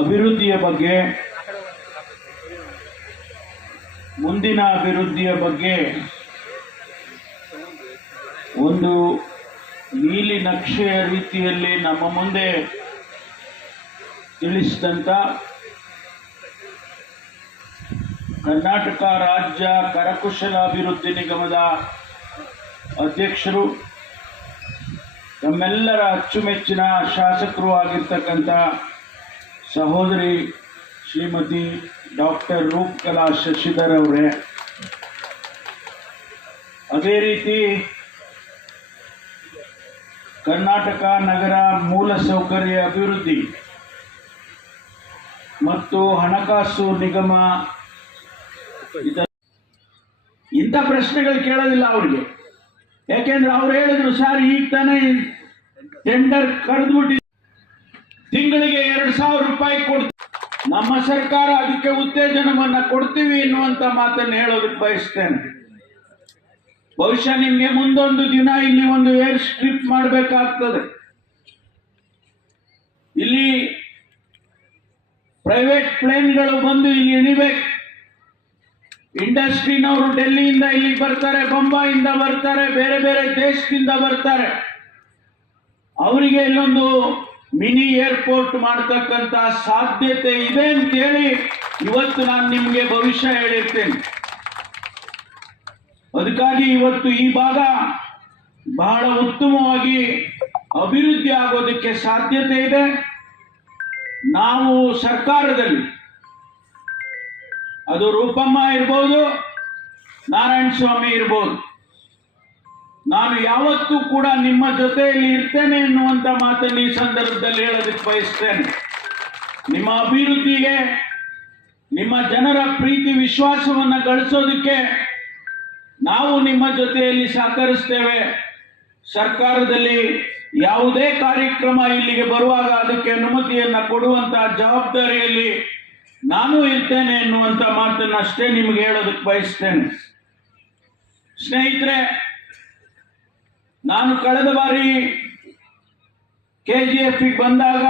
ಅಭಿವೃದ್ಧಿಯ ಬಗ್ಗೆ, ಮುಂದಿನ ಅಭಿವೃದ್ಧಿಯ ಬಗ್ಗೆ ಒಂದು ನೀಲಿ ನಕ್ಷೆಯ ರೀತಿಯಲ್ಲಿ ನಮ್ಮ ಮುಂದೆ ತಿಳಿಸಿದಂತ ಕರ್ನಾಟಕ ರಾಜ್ಯ ಕರಕುಶಲ ಅಭಿವೃದ್ಧಿ ನಿಗಮದ ಅಧ್ಯಕ್ಷರು, ನಮ್ಮೆಲ್ಲರ ಅಚ್ಚುಮೆಚ್ಚಿನ ಶಾಸಕರು ಆಗಿರ್ತಕ್ಕಂಥ ಸಹೋದರಿ ಶ್ರೀಮತಿ ಡಾಕ್ಟರ್ ರೂಪಕಲಾ ಶಶಿಧರ್ ಅವರೇ, ಅದೇ ರೀತಿ ಕರ್ನಾಟಕ ನಗರ ಮೂಲಸೌಕರ್ಯ ಅಭಿವೃದ್ಧಿ ಮತ್ತು ಹಣಕಾಸು ನಿಗಮ ಇಂಥ ಪ್ರಶ್ನೆಗಳು ಕೇಳೋದಿಲ್ಲ ಅವರಿಗೆ. ಯಾಕೆಂದ್ರೆ ಅವ್ರು ಹೇಳಿದ್ರು, ಸರ್ ಈಗ ತಾನೇ ಟೆಂಡರ್ ಕರೆದ್ಬಿಟ್ಟು ತಿಂಗಳಿಗೆ 2,000 ರೂಪಾಯಿ ಕೊಡ್ತೀವಿ, ನಮ್ಮ ಸರ್ಕಾರ ಅದಕ್ಕೆ ಉತ್ತೇಜನವನ್ನ ಕೊಡ್ತೀವಿ ಎನ್ನುವಂತ ಮಾತನ್ನು ಹೇಳೋದಕ್ಕೆ ಬಯಸ್ತೇನೆ. ಬಹುಶಃ ನಿಮ್ಗೆ ಮುಂದೊಂದು ದಿನ ಇಲ್ಲಿ ಒಂದು ಏರ್ ಸ್ಟ್ರಿಪ್ ಮಾಡಬೇಕಾಗ್ತದೆ. ಇಲ್ಲಿ ಪ್ರೈವೇಟ್ ಪ್ಲೇನ್ಗಳು ಬಂದು ಇಲ್ಲಿ ಇಳಿಬೇಕು. ಇಂಡಸ್ಟ್ರಿನವರು ಡೆಲ್ಲಿಯಿಂದ ಇಲ್ಲಿಗೆ ಬರ್ತಾರೆ, ಬೊಂಬಾಯಿಂದ ಬರ್ತಾರೆ, ಬೇರೆ ಬೇರೆ ದೇಶದಿಂದ ಬರ್ತಾರೆ. ಅವರಿಗೆ ಇಲ್ಲೊಂದು ಮಿನಿ ಏರ್ಪೋರ್ಟ್ ಮಾಡತಕ್ಕಂತ ಸಾಧ್ಯತೆ ಇದೆ ಅಂತೇಳಿ ಇವತ್ತು ನಾನು ನಿಮಗೆ ಭವಿಷ್ಯ ಹೇಳಿರ್ತೇನೆ. ಅದಕ್ಕಾಗಿ ಇವತ್ತು ಈ ಭಾಗ ಬಹಳ ಉತ್ತಮವಾಗಿ ಅಭಿವೃದ್ಧಿ ಆಗೋದಕ್ಕೆ ಸಾಧ್ಯತೆ ಇದೆ. ನಾವು ಸರ್ಕಾರದಲ್ಲಿ, ಅದು ರೂಪಮ್ಮ ಇರ್ಬೋದು, ನಾರಾಯಣ ಸ್ವಾಮಿ ಇರ್ಬೋದು, ನಾನು ಯಾವತ್ತೂ ಕೂಡ ನಿಮ್ಮ ಜೊತೆಯಲ್ಲಿ ಇರ್ತೇನೆ ಎನ್ನುವಂತ ಮಾತನ್ನು ಈ ಸಂದರ್ಭದಲ್ಲಿ ಹೇಳೋದಕ್ಕೆ ಬಯಸ್ತೇನೆ. ನಿಮ್ಮ ಅಭಿವೃದ್ಧಿಗೆ, ನಿಮ್ಮ ಜನರ ಪ್ರೀತಿ ವಿಶ್ವಾಸವನ್ನು ಗಳಿಸೋದಕ್ಕೆ ನಾವು ನಿಮ್ಮ ಜೊತೆಯಲ್ಲಿ ಸಹಕರಿಸ್ತೇವೆ. ಸರ್ಕಾರದಲ್ಲಿ ಯಾವುದೇ ಕಾರ್ಯಕ್ರಮ ಇಲ್ಲಿಗೆ ಬರುವಾಗ ಅದಕ್ಕೆ ಅನುಮತಿಯನ್ನ ಕೊಡುವಂತಹ ಜವಾಬ್ದಾರಿಯಲ್ಲಿ ನಾನು ಇರ್ತೇನೆ ಎನ್ನುವಂತ ಮಾತನ್ನು ಅಷ್ಟೇ ನಿಮಗೆ ಹೇಳೋದಕ್ಕೆ ಬಯಸ್ತೇನೆ. ಸ್ನೇಹಿತರೆ, ನಾನು ಕಳೆದ ಬಾರಿ KGF ಬಂದಾಗ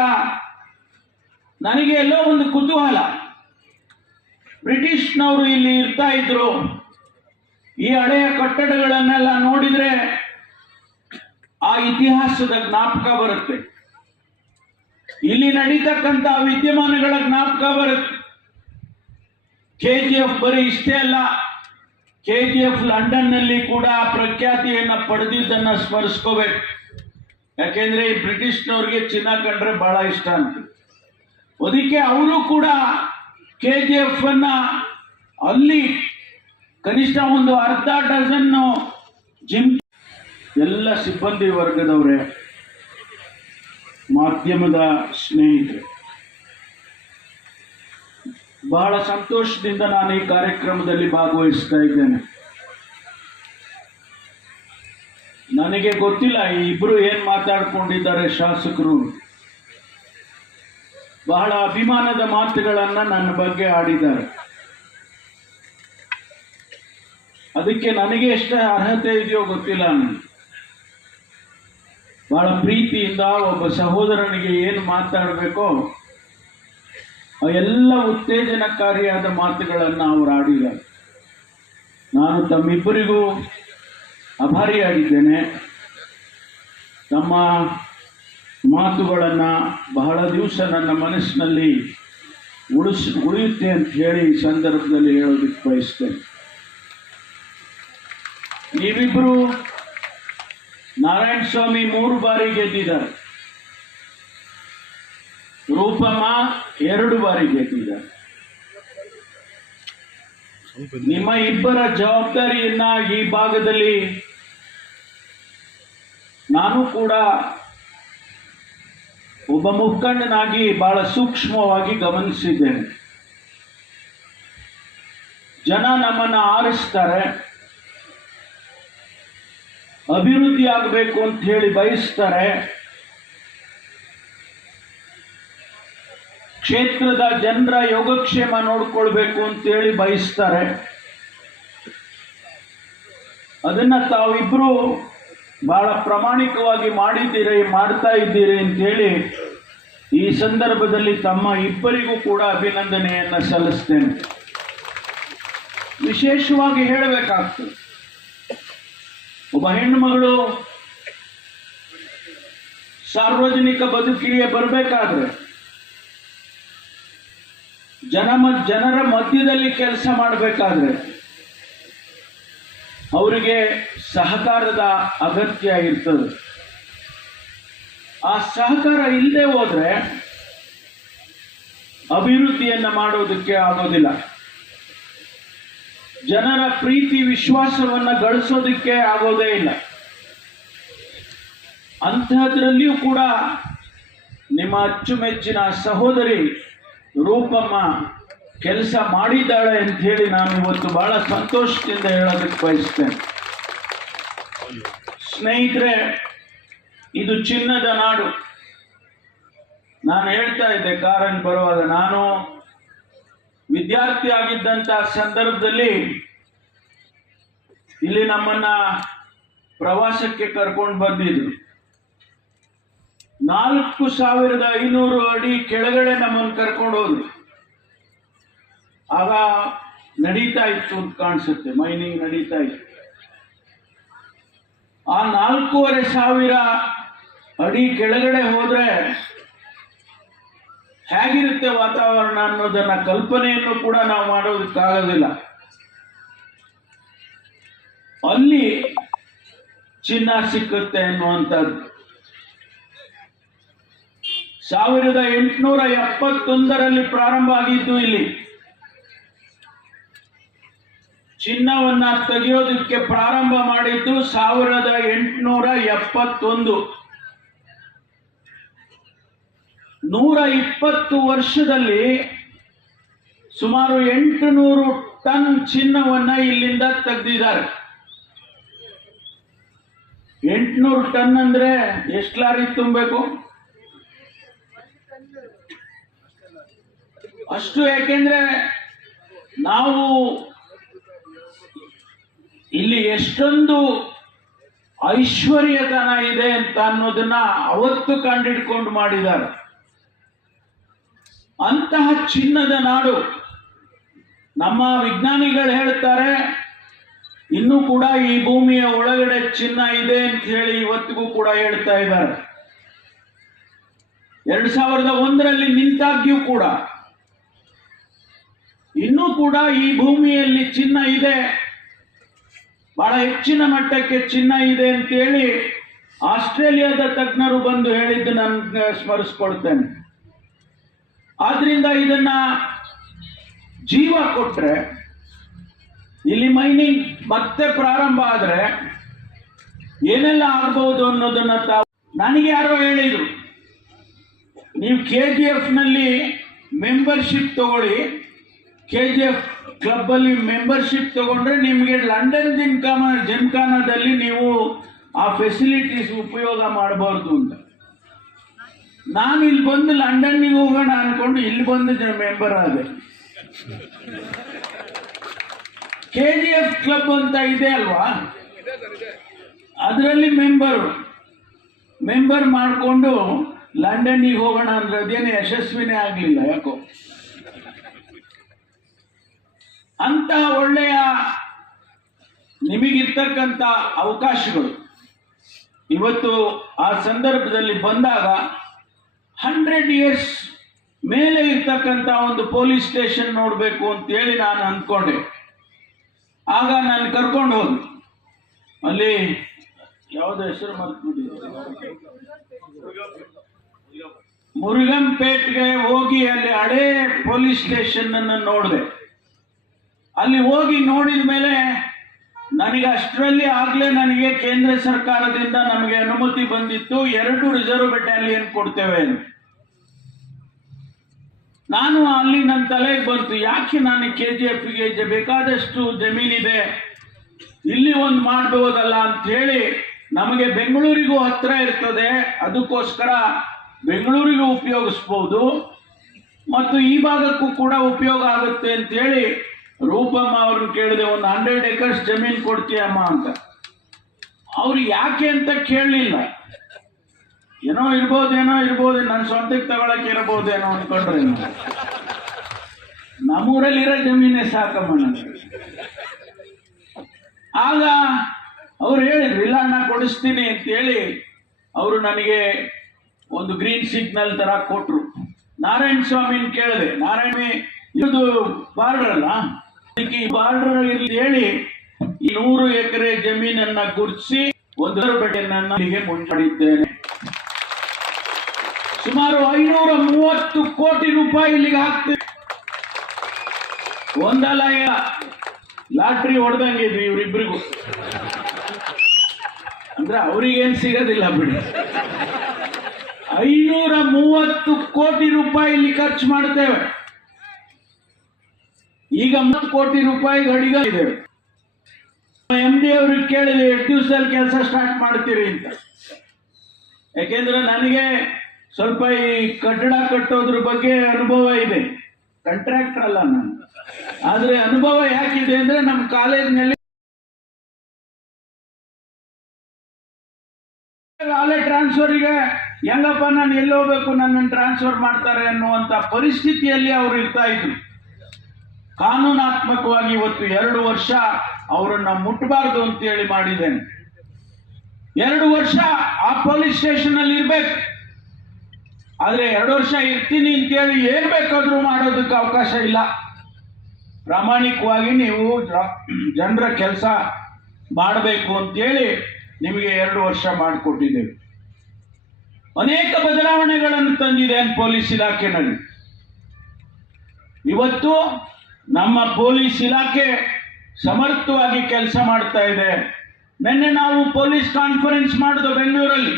ನನಗೆ ಎಲ್ಲೋ ಒಂದು ಕುತೂಹಲ. ಬ್ರಿಟಿಷ್ನವರು ಇಲ್ಲಿ ಇರ್ತಾ ಇದ್ರು. ಈ ಹಳೆಯ ಕಟ್ಟಡಗಳನ್ನೆಲ್ಲ ನೋಡಿದ್ರೆ ಆ ಇತಿಹಾಸದ ಜ್ಞಾಪಕ ಬರುತ್ತೆ, ಇಲ್ಲಿ ನಡೀತಕ್ಕಂಥ ವಿದ್ಯಮಾನಗಳ ಜ್ಞಾಪಕ ಬರುತ್ತೆ. KGF ಬರೀ ಇಷ್ಟೇ ಅಲ್ಲ, KGF ಲಂಡನ್ ನಲ್ಲಿ ಕೂಡ ಪ್ರಖ್ಯಾತಿಯನ್ನ ಪಡೆದಿದ್ದನ್ನ ಸ್ಮರಿಸ್ಕೋಬೇಕು. ಯಾಕೆಂದ್ರೆ ಈ ಬ್ರಿಟಿಷ್ನವ್ರಿಗೆ ಚಿನ್ನ ಕಂಡ್ರೆ ಬಹಳ ಇಷ್ಟ ಅಂತ. ಅದಕ್ಕೆ ಅವರು ಕೂಡ KGF ಅನ್ನ ಅಲ್ಲಿ ಕನಿಷ್ಠ ಒಂದು ಅರ್ಧ ಡಜನ್ ಜಿಮ್, ಎಲ್ಲ ಸಿಬ್ಬಂದಿ ವರ್ಗದವರೇ, ಮಾಧ್ಯಮದ ಸ್ನೇಹಿತರೆ, ಬಹಳ ಸಂತೋಷದಿಂದ ನಾನು ಈ ಕಾರ್ಯಕ್ರಮದಲ್ಲಿ ಭಾಗವಹಿಸ್ತಾ ಇದ್ದೇನೆ. ನನಗೆ ಗೊತ್ತಿಲ್ಲ ಈ ಇಬ್ರು ಏನ್ ಮಾತಾಡ್ಕೊಂಡಿದ್ದಾರೆ ಶಾಸಕರು. ಬಹಳ ಅಭಿಮಾನದ ಮಾತುಗಳನ್ನ ನನ್ನ ಬಗ್ಗೆ ಆಡಿದ್ದಾರೆ. ಅದಕ್ಕೆ ನನಗೆ ಎಷ್ಟು ಅರ್ಹತೆ ಇದೆಯೋ ಗೊತ್ತಿಲ್ಲ. ನನಗೆ ಬಹಳ ಪ್ರೀತಿಯಿಂದ ಒಬ್ಬ ಸಹೋದರನಿಗೆ ಏನು ಮಾತಾಡಬೇಕೋ ಎಲ್ಲ ಉತ್ತೇಜನಕಾರಿಯಾದ ಮಾತುಗಳನ್ನು ಅವರು ಆಡಿದ್ದಾರೆ. ನಾನು ತಮ್ಮಿಬ್ಬರಿಗೂ ಆಭಾರಿಯಾಗಿದ್ದೇನೆ. ತಮ್ಮ ಮಾತುಗಳನ್ನು ಬಹಳ ದಿವಸ ನನ್ನ ಮನಸ್ಸಿನಲ್ಲಿ ಉಳಿಯುತ್ತೆ ಅಂತ ಹೇಳಿ ಈ ಸಂದರ್ಭದಲ್ಲಿ ಹೇಳೋದಕ್ಕೆ ಬಯಸ್ತೇನೆ. ನೀವಿಬ್ಬರು ನಾರಾಯಣ ಸ್ವಾಮಿ 3 ಬಾರಿ ಗೆದ್ದಿದ್ದಾರೆ, ರೂಪಮ್ಮ 2 ಬಾರಿ ಗೆದ್ದಿದ್ದಾರೆ. ನಿಮ್ಮ ಇಬ್ಬರ ಜವಾಬ್ದಾರಿಯನ್ನ ಈ ಭಾಗದಲ್ಲಿ ನಾನು ಕೂಡ ಒಬ್ಬ ಮುಖಂಡನಾಗಿ ಬಹಳ ಸೂಕ್ಷ್ಮವಾಗಿ ಗಮನಿಸಿದ್ದೇನೆ. ಜನ ನಮ್ಮನ್ನ ಆರಿಸ್ತಾರೆ, ಅಭಿವೃದ್ಧಿ ಆಗಬೇಕು ಅಂತ ಹೇಳಿ ಬಯಸ್ತಾರೆ. ಕ್ಷೇತ್ರದ ಜನರ ಯೋಗಕ್ಷೇಮ ನೋಡ್ಕೊಳ್ಬೇಕು ಅಂತೇಳಿ ಬಯಸ್ತಾರೆ. ಅದನ್ನ ತಾವಿಬ್ರು ಬಹಳ ಪ್ರಾಮಾಣಿಕವಾಗಿ ಮಾಡ್ತಾ ಇದ್ದೀರಿ ಅಂತೇಳಿ ಈ ಸಂದರ್ಭದಲ್ಲಿ ತಮ್ಮ ಇಬ್ಬರಿಗೂ ಕೂಡ ಅಭಿನಂದನೆಯನ್ನ ಸಲ್ಲಿಸ್ತೇನೆ. ವಿಶೇಷವಾಗಿ ಹೇಳಬೇಕಾಗ್ತದೆ, ಒಬ್ಬ ಹೆಣ್ಣು ಮಗಳು ಸಾರ್ವಜನಿಕ ಬದುಕಿಗೆ ಬರಬೇಕಾದ್ರೆ ಜನರ ಮಧ್ಯದಲ್ಲಿ ಕೆಲಸ ಮಾಡಬೇಕಾದ್ರೆ ಅವರಿಗೆ ಸಹಕಾರದ ಅಗತ್ಯ ಇರ್ತದೆ. ಆ ಸಹಕಾರ ಇಲ್ಲದೆ ಹೋದ್ರೆ ಅಭಿವೃದ್ಧಿಯನ್ನ ಮಾಡೋದಕ್ಕೆ ಆಗೋದಿಲ್ಲ. ಜನರ ಪ್ರೀತಿ ವಿಶ್ವಾಸವನ್ನ ಗಳಿಸೋದಕ್ಕೆ ಆಗೋದೇ ಇಲ್ಲ. ಅಂತಹದ್ರಲ್ಲಿಯೂ ಕೂಡ ನಿಮ್ಮ ಅಚ್ಚುಮೆಚ್ಚಿನ ಸಹೋದರಿ ರೂಪಮ್ಮ ಕೆಲಸ ಮಾಡಿದ್ದಾಳೆ ಅಂತ ಹೇಳಿ ನಾನು ಇವತ್ತು ಬಹಳ ಸಂತೋಷದಿಂದ ಹೇಳೋದಕ್ಕೆ ಬಯಸ್ತೇನೆ. ಸ್ನೇಹಿತರೆ, ಇದು ಚಿನ್ನದ ನಾಡು. ನಾನು ಹೇಳ್ತಾ ಇದ್ದೆ ಕಾರಲ್ಲಿ ಬರುವಾಗ, ನಾನು ವಿದ್ಯಾರ್ಥಿ ಆಗಿದ್ದಂತ ಸಂದರ್ಭದಲ್ಲಿ ಇಲ್ಲಿ ನಮ್ಮನ್ನ ಪ್ರವಾಸಕ್ಕೆ ಕರ್ಕೊಂಡು ಬಂದಿದ್ರು. 4500 ಅಡಿ ಕೆಳಗಡೆ ನಮ್ಮನ್ನು ಕರ್ಕೊಂಡು ಹೋದ್ರು. ಆಗ ನಡೀತಾ ಇತ್ತು ಅಂತ ಕಾಣಿಸುತ್ತೆ, ಮೈನಿಂಗ್ ನಡೀತಾ ಇತ್ತು. ಆ 4500 ಅಡಿ ಕೆಳಗಡೆ ಹೋದ್ರೆ ಹೇಗಿರುತ್ತೆ ವಾತಾವರಣ ಅನ್ನೋದನ್ನ ಕಲ್ಪನೆಯನ್ನು ಕೂಡ ನಾವು ಮಾಡೋದಕ್ಕಾಗೋದಿಲ್ಲ. ಅಲ್ಲಿ ಚಿನ್ನ ಸಿಕ್ಕುತ್ತೆ ಅನ್ನುವಂಥದ್ದು 1871ರಲ್ಲಿ ಪ್ರಾರಂಭ ಆಗಿದ್ದು. ಇಲ್ಲಿ ಚಿನ್ನವನ್ನ ತೆಗೆಯೋದಕ್ಕೆ ಪ್ರಾರಂಭ ಮಾಡಿದ್ದು 1871. 120 ವರ್ಷದಲ್ಲಿ ಸುಮಾರು 800 ಟನ್ ಚಿನ್ನವನ್ನ ಇಲ್ಲಿಂದ ತೆಗೆದಿದ್ದಾರೆ. 800 ಟನ್ ಅಂದ್ರೆ ಎಷ್ಟು ಲಾರಿ ತುಂಬಬೇಕು? ಅಷ್ಟು. ಯಾಕೆಂದ್ರೆ ನಾವು ಇಲ್ಲಿ ಎಷ್ಟೊಂದು ಐಶ್ವರ್ಯತನ ಇದೆ ಅಂತ ಅನ್ನೋದನ್ನ ಅವತ್ತು ಕಂಡಿಡ್ಕೊಂಡು ಮಾಡಿದ್ದಾರೆ. ಅಂತಹ ಚಿನ್ನದ ನಾಡು. ನಮ್ಮ ವಿಜ್ಞಾನಿಗಳು ಹೇಳ್ತಾರೆ ಇನ್ನೂ ಕೂಡ ಈ ಭೂಮಿಯ ಒಳಗಡೆ ಚಿನ್ನ ಇದೆ ಅಂತ ಹೇಳಿ ಇವತ್ತಿಗೂ ಕೂಡ ಹೇಳ್ತಾ ಇದ್ದಾರೆ. 2001ರಲ್ಲಿ ನಿಂತಾಗ್ಯೂ ಕೂಡ ಇನ್ನೂ ಕೂಡ ಈ ಭೂಮಿಯಲ್ಲಿ ಚಿನ್ನ ಇದೆ, ಬಹಳ ಹೆಚ್ಚಿನ ಮಟ್ಟಕ್ಕೆ ಚಿನ್ನ ಇದೆ ಅಂತೇಳಿ ಆಸ್ಟ್ರೇಲಿಯಾದ ತಜ್ಞರು ಬಂದು ಹೇಳಿದ್ದು ನಾನು ಸ್ಮರಿಸ್ಕೊಳ್ತೇನೆ. ಆದ್ರಿಂದ ಇದನ್ನ ಜೀವ ಕೊಟ್ರೆ, ಇಲ್ಲಿ ಮೈನಿಂಗ್ ಮತ್ತೆ ಪ್ರಾರಂಭ ಆದ್ರೆ ಏನೆಲ್ಲ ಆಗ್ಬಹುದು ಅನ್ನೋದನ್ನ ನನಗೆ ಯಾರೋ ಹೇಳಿದ್ರು, ನೀವು KGF ನಲ್ಲಿ ಮೆಂಬರ್ಶಿಪ್ ತಗೊಳ್ಳಿ, KGF ಕ್ಲಬ್ ಅಲ್ಲಿ ಮೆಂಬರ್ಶಿಪ್ ತಗೊಂಡ್ರೆ ನಿಮಗೆ ಲಂಡನ್ ಜಿಮ್ಖಾನಾದಲ್ಲಿ ನೀವು ಆ ಫೆಸಿಲಿಟೀಸ್ ಉಪಯೋಗ ಮಾಡಬಹುದು ಅಂತ. ನಾನು ಇಲ್ಲಿ ಬಂದು ಲಂಡನ್ನಿಗೆ ಹೋಗೋಣ ಅನ್ಕೊಂಡು ಇಲ್ಲಿ ಬಂದು ಮೆಂಬರ್ ಆದೆ. KGF ಕ್ಲಬ್ ಅಂತ ಇದೆ ಅಲ್ವಾ, ಅದರಲ್ಲಿ ಮೆಂಬರ್ ಮಾಡಿಕೊಂಡು ಲಂಡನ್ನಿಗೆ ಹೋಗೋಣ ಅಂದ್ರೆ ಅದೇನು ಯಶಸ್ವಿನೇ ಆಗಲಿಲ್ಲ ಯಾಕೋ. ಅಂತ ಒಳ್ಳೆಯ ನಿಮಗಿರ್ತಕ್ಕಂಥ ಅವಕಾಶಗಳು ಇವತ್ತು ಆ ಸಂದರ್ಭದಲ್ಲಿ ಬಂದಾಗ 100 ಇಯರ್ಸ್ ಮೇಲೆ ಇರ್ತಕ್ಕಂಥ ಒಂದು ಪೊಲೀಸ್ ಸ್ಟೇಷನ್ ನೋಡಬೇಕು ಅಂತೇಳಿ ನಾನು ಅಂದ್ಕೊಂಡೆ. ಆಗ ನಾನು ಕರ್ಕೊಂಡು ಹೋದ್ರು. ಅಲ್ಲಿ ಯಾವುದೋ ಹೆಸರು ಮರ್ತ್ಬಿಟ್ಟಿದೆ, ಮುರುಗಂಪೇಟ್ಗೆ ಹೋಗಿ ಅಲ್ಲಿ ಹಳೇ ಪೊಲೀಸ್ ಸ್ಟೇಷನ್ ಅನ್ನು ನೋಡಿದೆ. ಅಲ್ಲಿ ಹೋಗಿ ನೋಡಿದ ಮೇಲೆ ನನಗೆ ಅಷ್ಟರಲ್ಲಿ ಆಗ್ಲೇ ನನಗೆ ಕೇಂದ್ರ ಸರ್ಕಾರದಿಂದ ನಮಗೆ ಅನುಮತಿ ಬಂದಿತ್ತು, 2 ರಿಸರ್ವ್ ಬೆಟಾಲಿಯನ್ ಕೊಡ್ತೇವೆ ಅಂತ. ನಾನು ಅಲ್ಲಿ ನನ್ನ ತಲೆಗೆ ಬಂತು, ಯಾಕೆ ನಾನು KGFಗೆ ಬೇಕಾದಷ್ಟು ಜಮೀನಿದೆ, ಇಲ್ಲಿ ಒಂದು ಮಾಡಬಹುದಲ್ಲ ಅಂತ ಹೇಳಿ. ನಮಗೆ ಬೆಂಗಳೂರಿಗೂ ಹತ್ರ ಇರ್ತದೆ, ಅದಕ್ಕೋಸ್ಕರ ಬೆಂಗಳೂರಿಗೂ ಉಪಯೋಗಿಸ್ಬೋದು ಮತ್ತು ಈ ಭಾಗಕ್ಕೂ ಕೂಡ ಉಪಯೋಗ ಆಗುತ್ತೆ ಅಂತ ಹೇಳಿ ರೂಪಮ್ಮ ಅವ್ರನ್ನ ಕೇಳಿದೆ, ಒಂದು 100 ಎಕರ್ಸ್ ಜಮೀನು ಕೊಡ್ತೀಯಮ್ಮ ಅಂತ. ಅವ್ರು ಯಾಕೆ ಅಂತ ಕೇಳಲಿಲ್ಲ. ಏನೋ ಇರ್ಬೋದು ನನ್ನ ಸ್ವಂತಕ್ಕೆ ತಗೊಳಕ್ಕೆ ಇರಬಹುದೇನೋ ಅನ್ಕೊಂಡ್ರೆ ನಮ್ಮೂರಲ್ಲಿರೋ ಜಮೀನೇ ಸಾಕಮ್ಮ ನನಗೆ. ಆಗ ಅವ್ರು ಹೇಳಿದ್ರು ಇಲ್ಲ ನಾ ಕೊಡಿಸ್ತೀನಿ ಅಂತೇಳಿ ಅವರು ನನಗೆ ಒಂದು ಗ್ರೀನ್ ಸಿಗ್ನಲ್ ತರ ಕೊಟ್ರು. ನಾರಾಯಣ ಸ್ವಾಮಿನ ಕೇಳಿದೆ, ನಾರಾಯಣ ಇದು ಬಾರ್ಡರ್ ಅಲ್ಲ, ಅದಕ್ಕೆ ಈ ಬಾರ್ಡರ್ ಇರ್ಲಿ ಹೇಳಿ ಈ 100 ಎಕರೆ ಜಮೀನನ್ನ ಗುರುತಿಸಿ 1 ಬಡ್ಡಿಯನ್ನ ಮುಂದಿದ್ದೇನೆ. ಸುಮಾರು 530 ಕೋಟಿ ರೂಪಾಯಿ ಇಲ್ಲಿಗೆ ಹಾಕ್ತೀವಿ. ಒಂದಲ್ಲ ಲಾಟ್ರಿ ಹೊಡೆದಂಗಿದ್ವಿ ಇವರಿಬ್ಬರಿಗೂ. ಅಂದ್ರೆ ಅವ್ರಿಗೇನ್ ಸಿಗೋದಿಲ್ಲ ಬಿಡಿ. 530 ಕೋಟಿ ರೂಪಾಯಿ ಇಲ್ಲಿ ಖರ್ಚು ಮಾಡ್ತೇವೆ. ಈಗ 30 ಕೋಟಿ ರೂಪಾಯಿ ಅಡಿಗ ಇದ್ದೇವೆ. MD ಅವ್ರಿಗೆ ಕೇಳಿದೆ ಎಷ್ಟು ದಿವಸದಲ್ಲಿ ಕೆಲಸ ಸ್ಟಾರ್ಟ್ ಮಾಡ್ತೀರಿ ಅಂತ. ಯಾಕೆಂದ್ರೆ ನನಗೆ ಸ್ವಲ್ಪ ಈ ಕಟ್ಟಡ ಕಟ್ಟೋದ್ರ ಬಗ್ಗೆ ಅನುಭವ ಇದೆ. ಕಾಂಟ್ರಾಕ್ಟರ್ ಅಲ್ಲ ನಾನು, ಆದ್ರೆ ಅನುಭವ ಯಾಕಿದೆ ಅಂದ್ರೆ ನಮ್ಮ ಕಾಲೇಜಿನಲ್ಲಿ ಅಲ್ಲೇ ಟ್ರಾನ್ಸ್ಫರ್ಗೆ ಹೆಂಗಪ್ಪ ನಾನು ಎಲ್ಲಿ ಹೋಗ್ಬೇಕು, ನನ್ನನ್ನು ಟ್ರಾನ್ಸ್ಫರ್ ಮಾಡ್ತಾರೆ ಅನ್ನುವಂತ ಪರಿಸ್ಥಿತಿಯಲ್ಲಿ ಅವರು ಇರ್ತಾ ಇದ್ರು. ಕಾನೂನಾತ್ಮಕವಾಗಿ ಇವತ್ತು 2 ವರ್ಷ ಅವರನ್ನ ಮುಟ್ಟಬಾರದು ಅಂತ ಹೇಳಿ ಮಾಡಿದ್ದೇನೆ. 2 ವರ್ಷ ಆ ಪೊಲೀಸ್ ಸ್ಟೇಷನ್ ಅಲ್ಲಿ ಇರ್ಬೇಕು. ಆದ್ರೆ 2 ವರ್ಷ ಇರ್ತೀನಿ ಅಂತೇಳಿ ಏನ್ ಬೇಕಾದ್ರೂ ಮಾಡೋದಕ್ಕೆ ಅವಕಾಶ ಇಲ್ಲ. ಪ್ರಾಮಾಣಿಕವಾಗಿ ನೀವು ಜನರ ಕೆಲಸ ಮಾಡಬೇಕು ಅಂತೇಳಿ ನಿಮಗೆ 2 ವರ್ಷ ಮಾಡಿಕೊಟ್ಟಿದ್ದೇವೆ. ಅನೇಕ ಬದಲಾವಣೆಗಳನ್ನು ತಂದಿದೆ ಪೊಲೀಸ್ ಇಲಾಖೆನಲ್ಲಿ. ಇವತ್ತು ನಮ್ಮ ಪೊಲೀಸ್ ಇಲಾಖೆ ಸಮರ್ಥವಾಗಿ ಕೆಲಸ ಮಾಡ್ತಾ ಇದೆ. ನಿನ್ನೆ ನಾವು ಪೊಲೀಸ್ ಕಾನ್ಫರೆನ್ಸ್ ಮಾಡಿದ್ವು ಬೆಂಗಳೂರಲ್ಲಿ.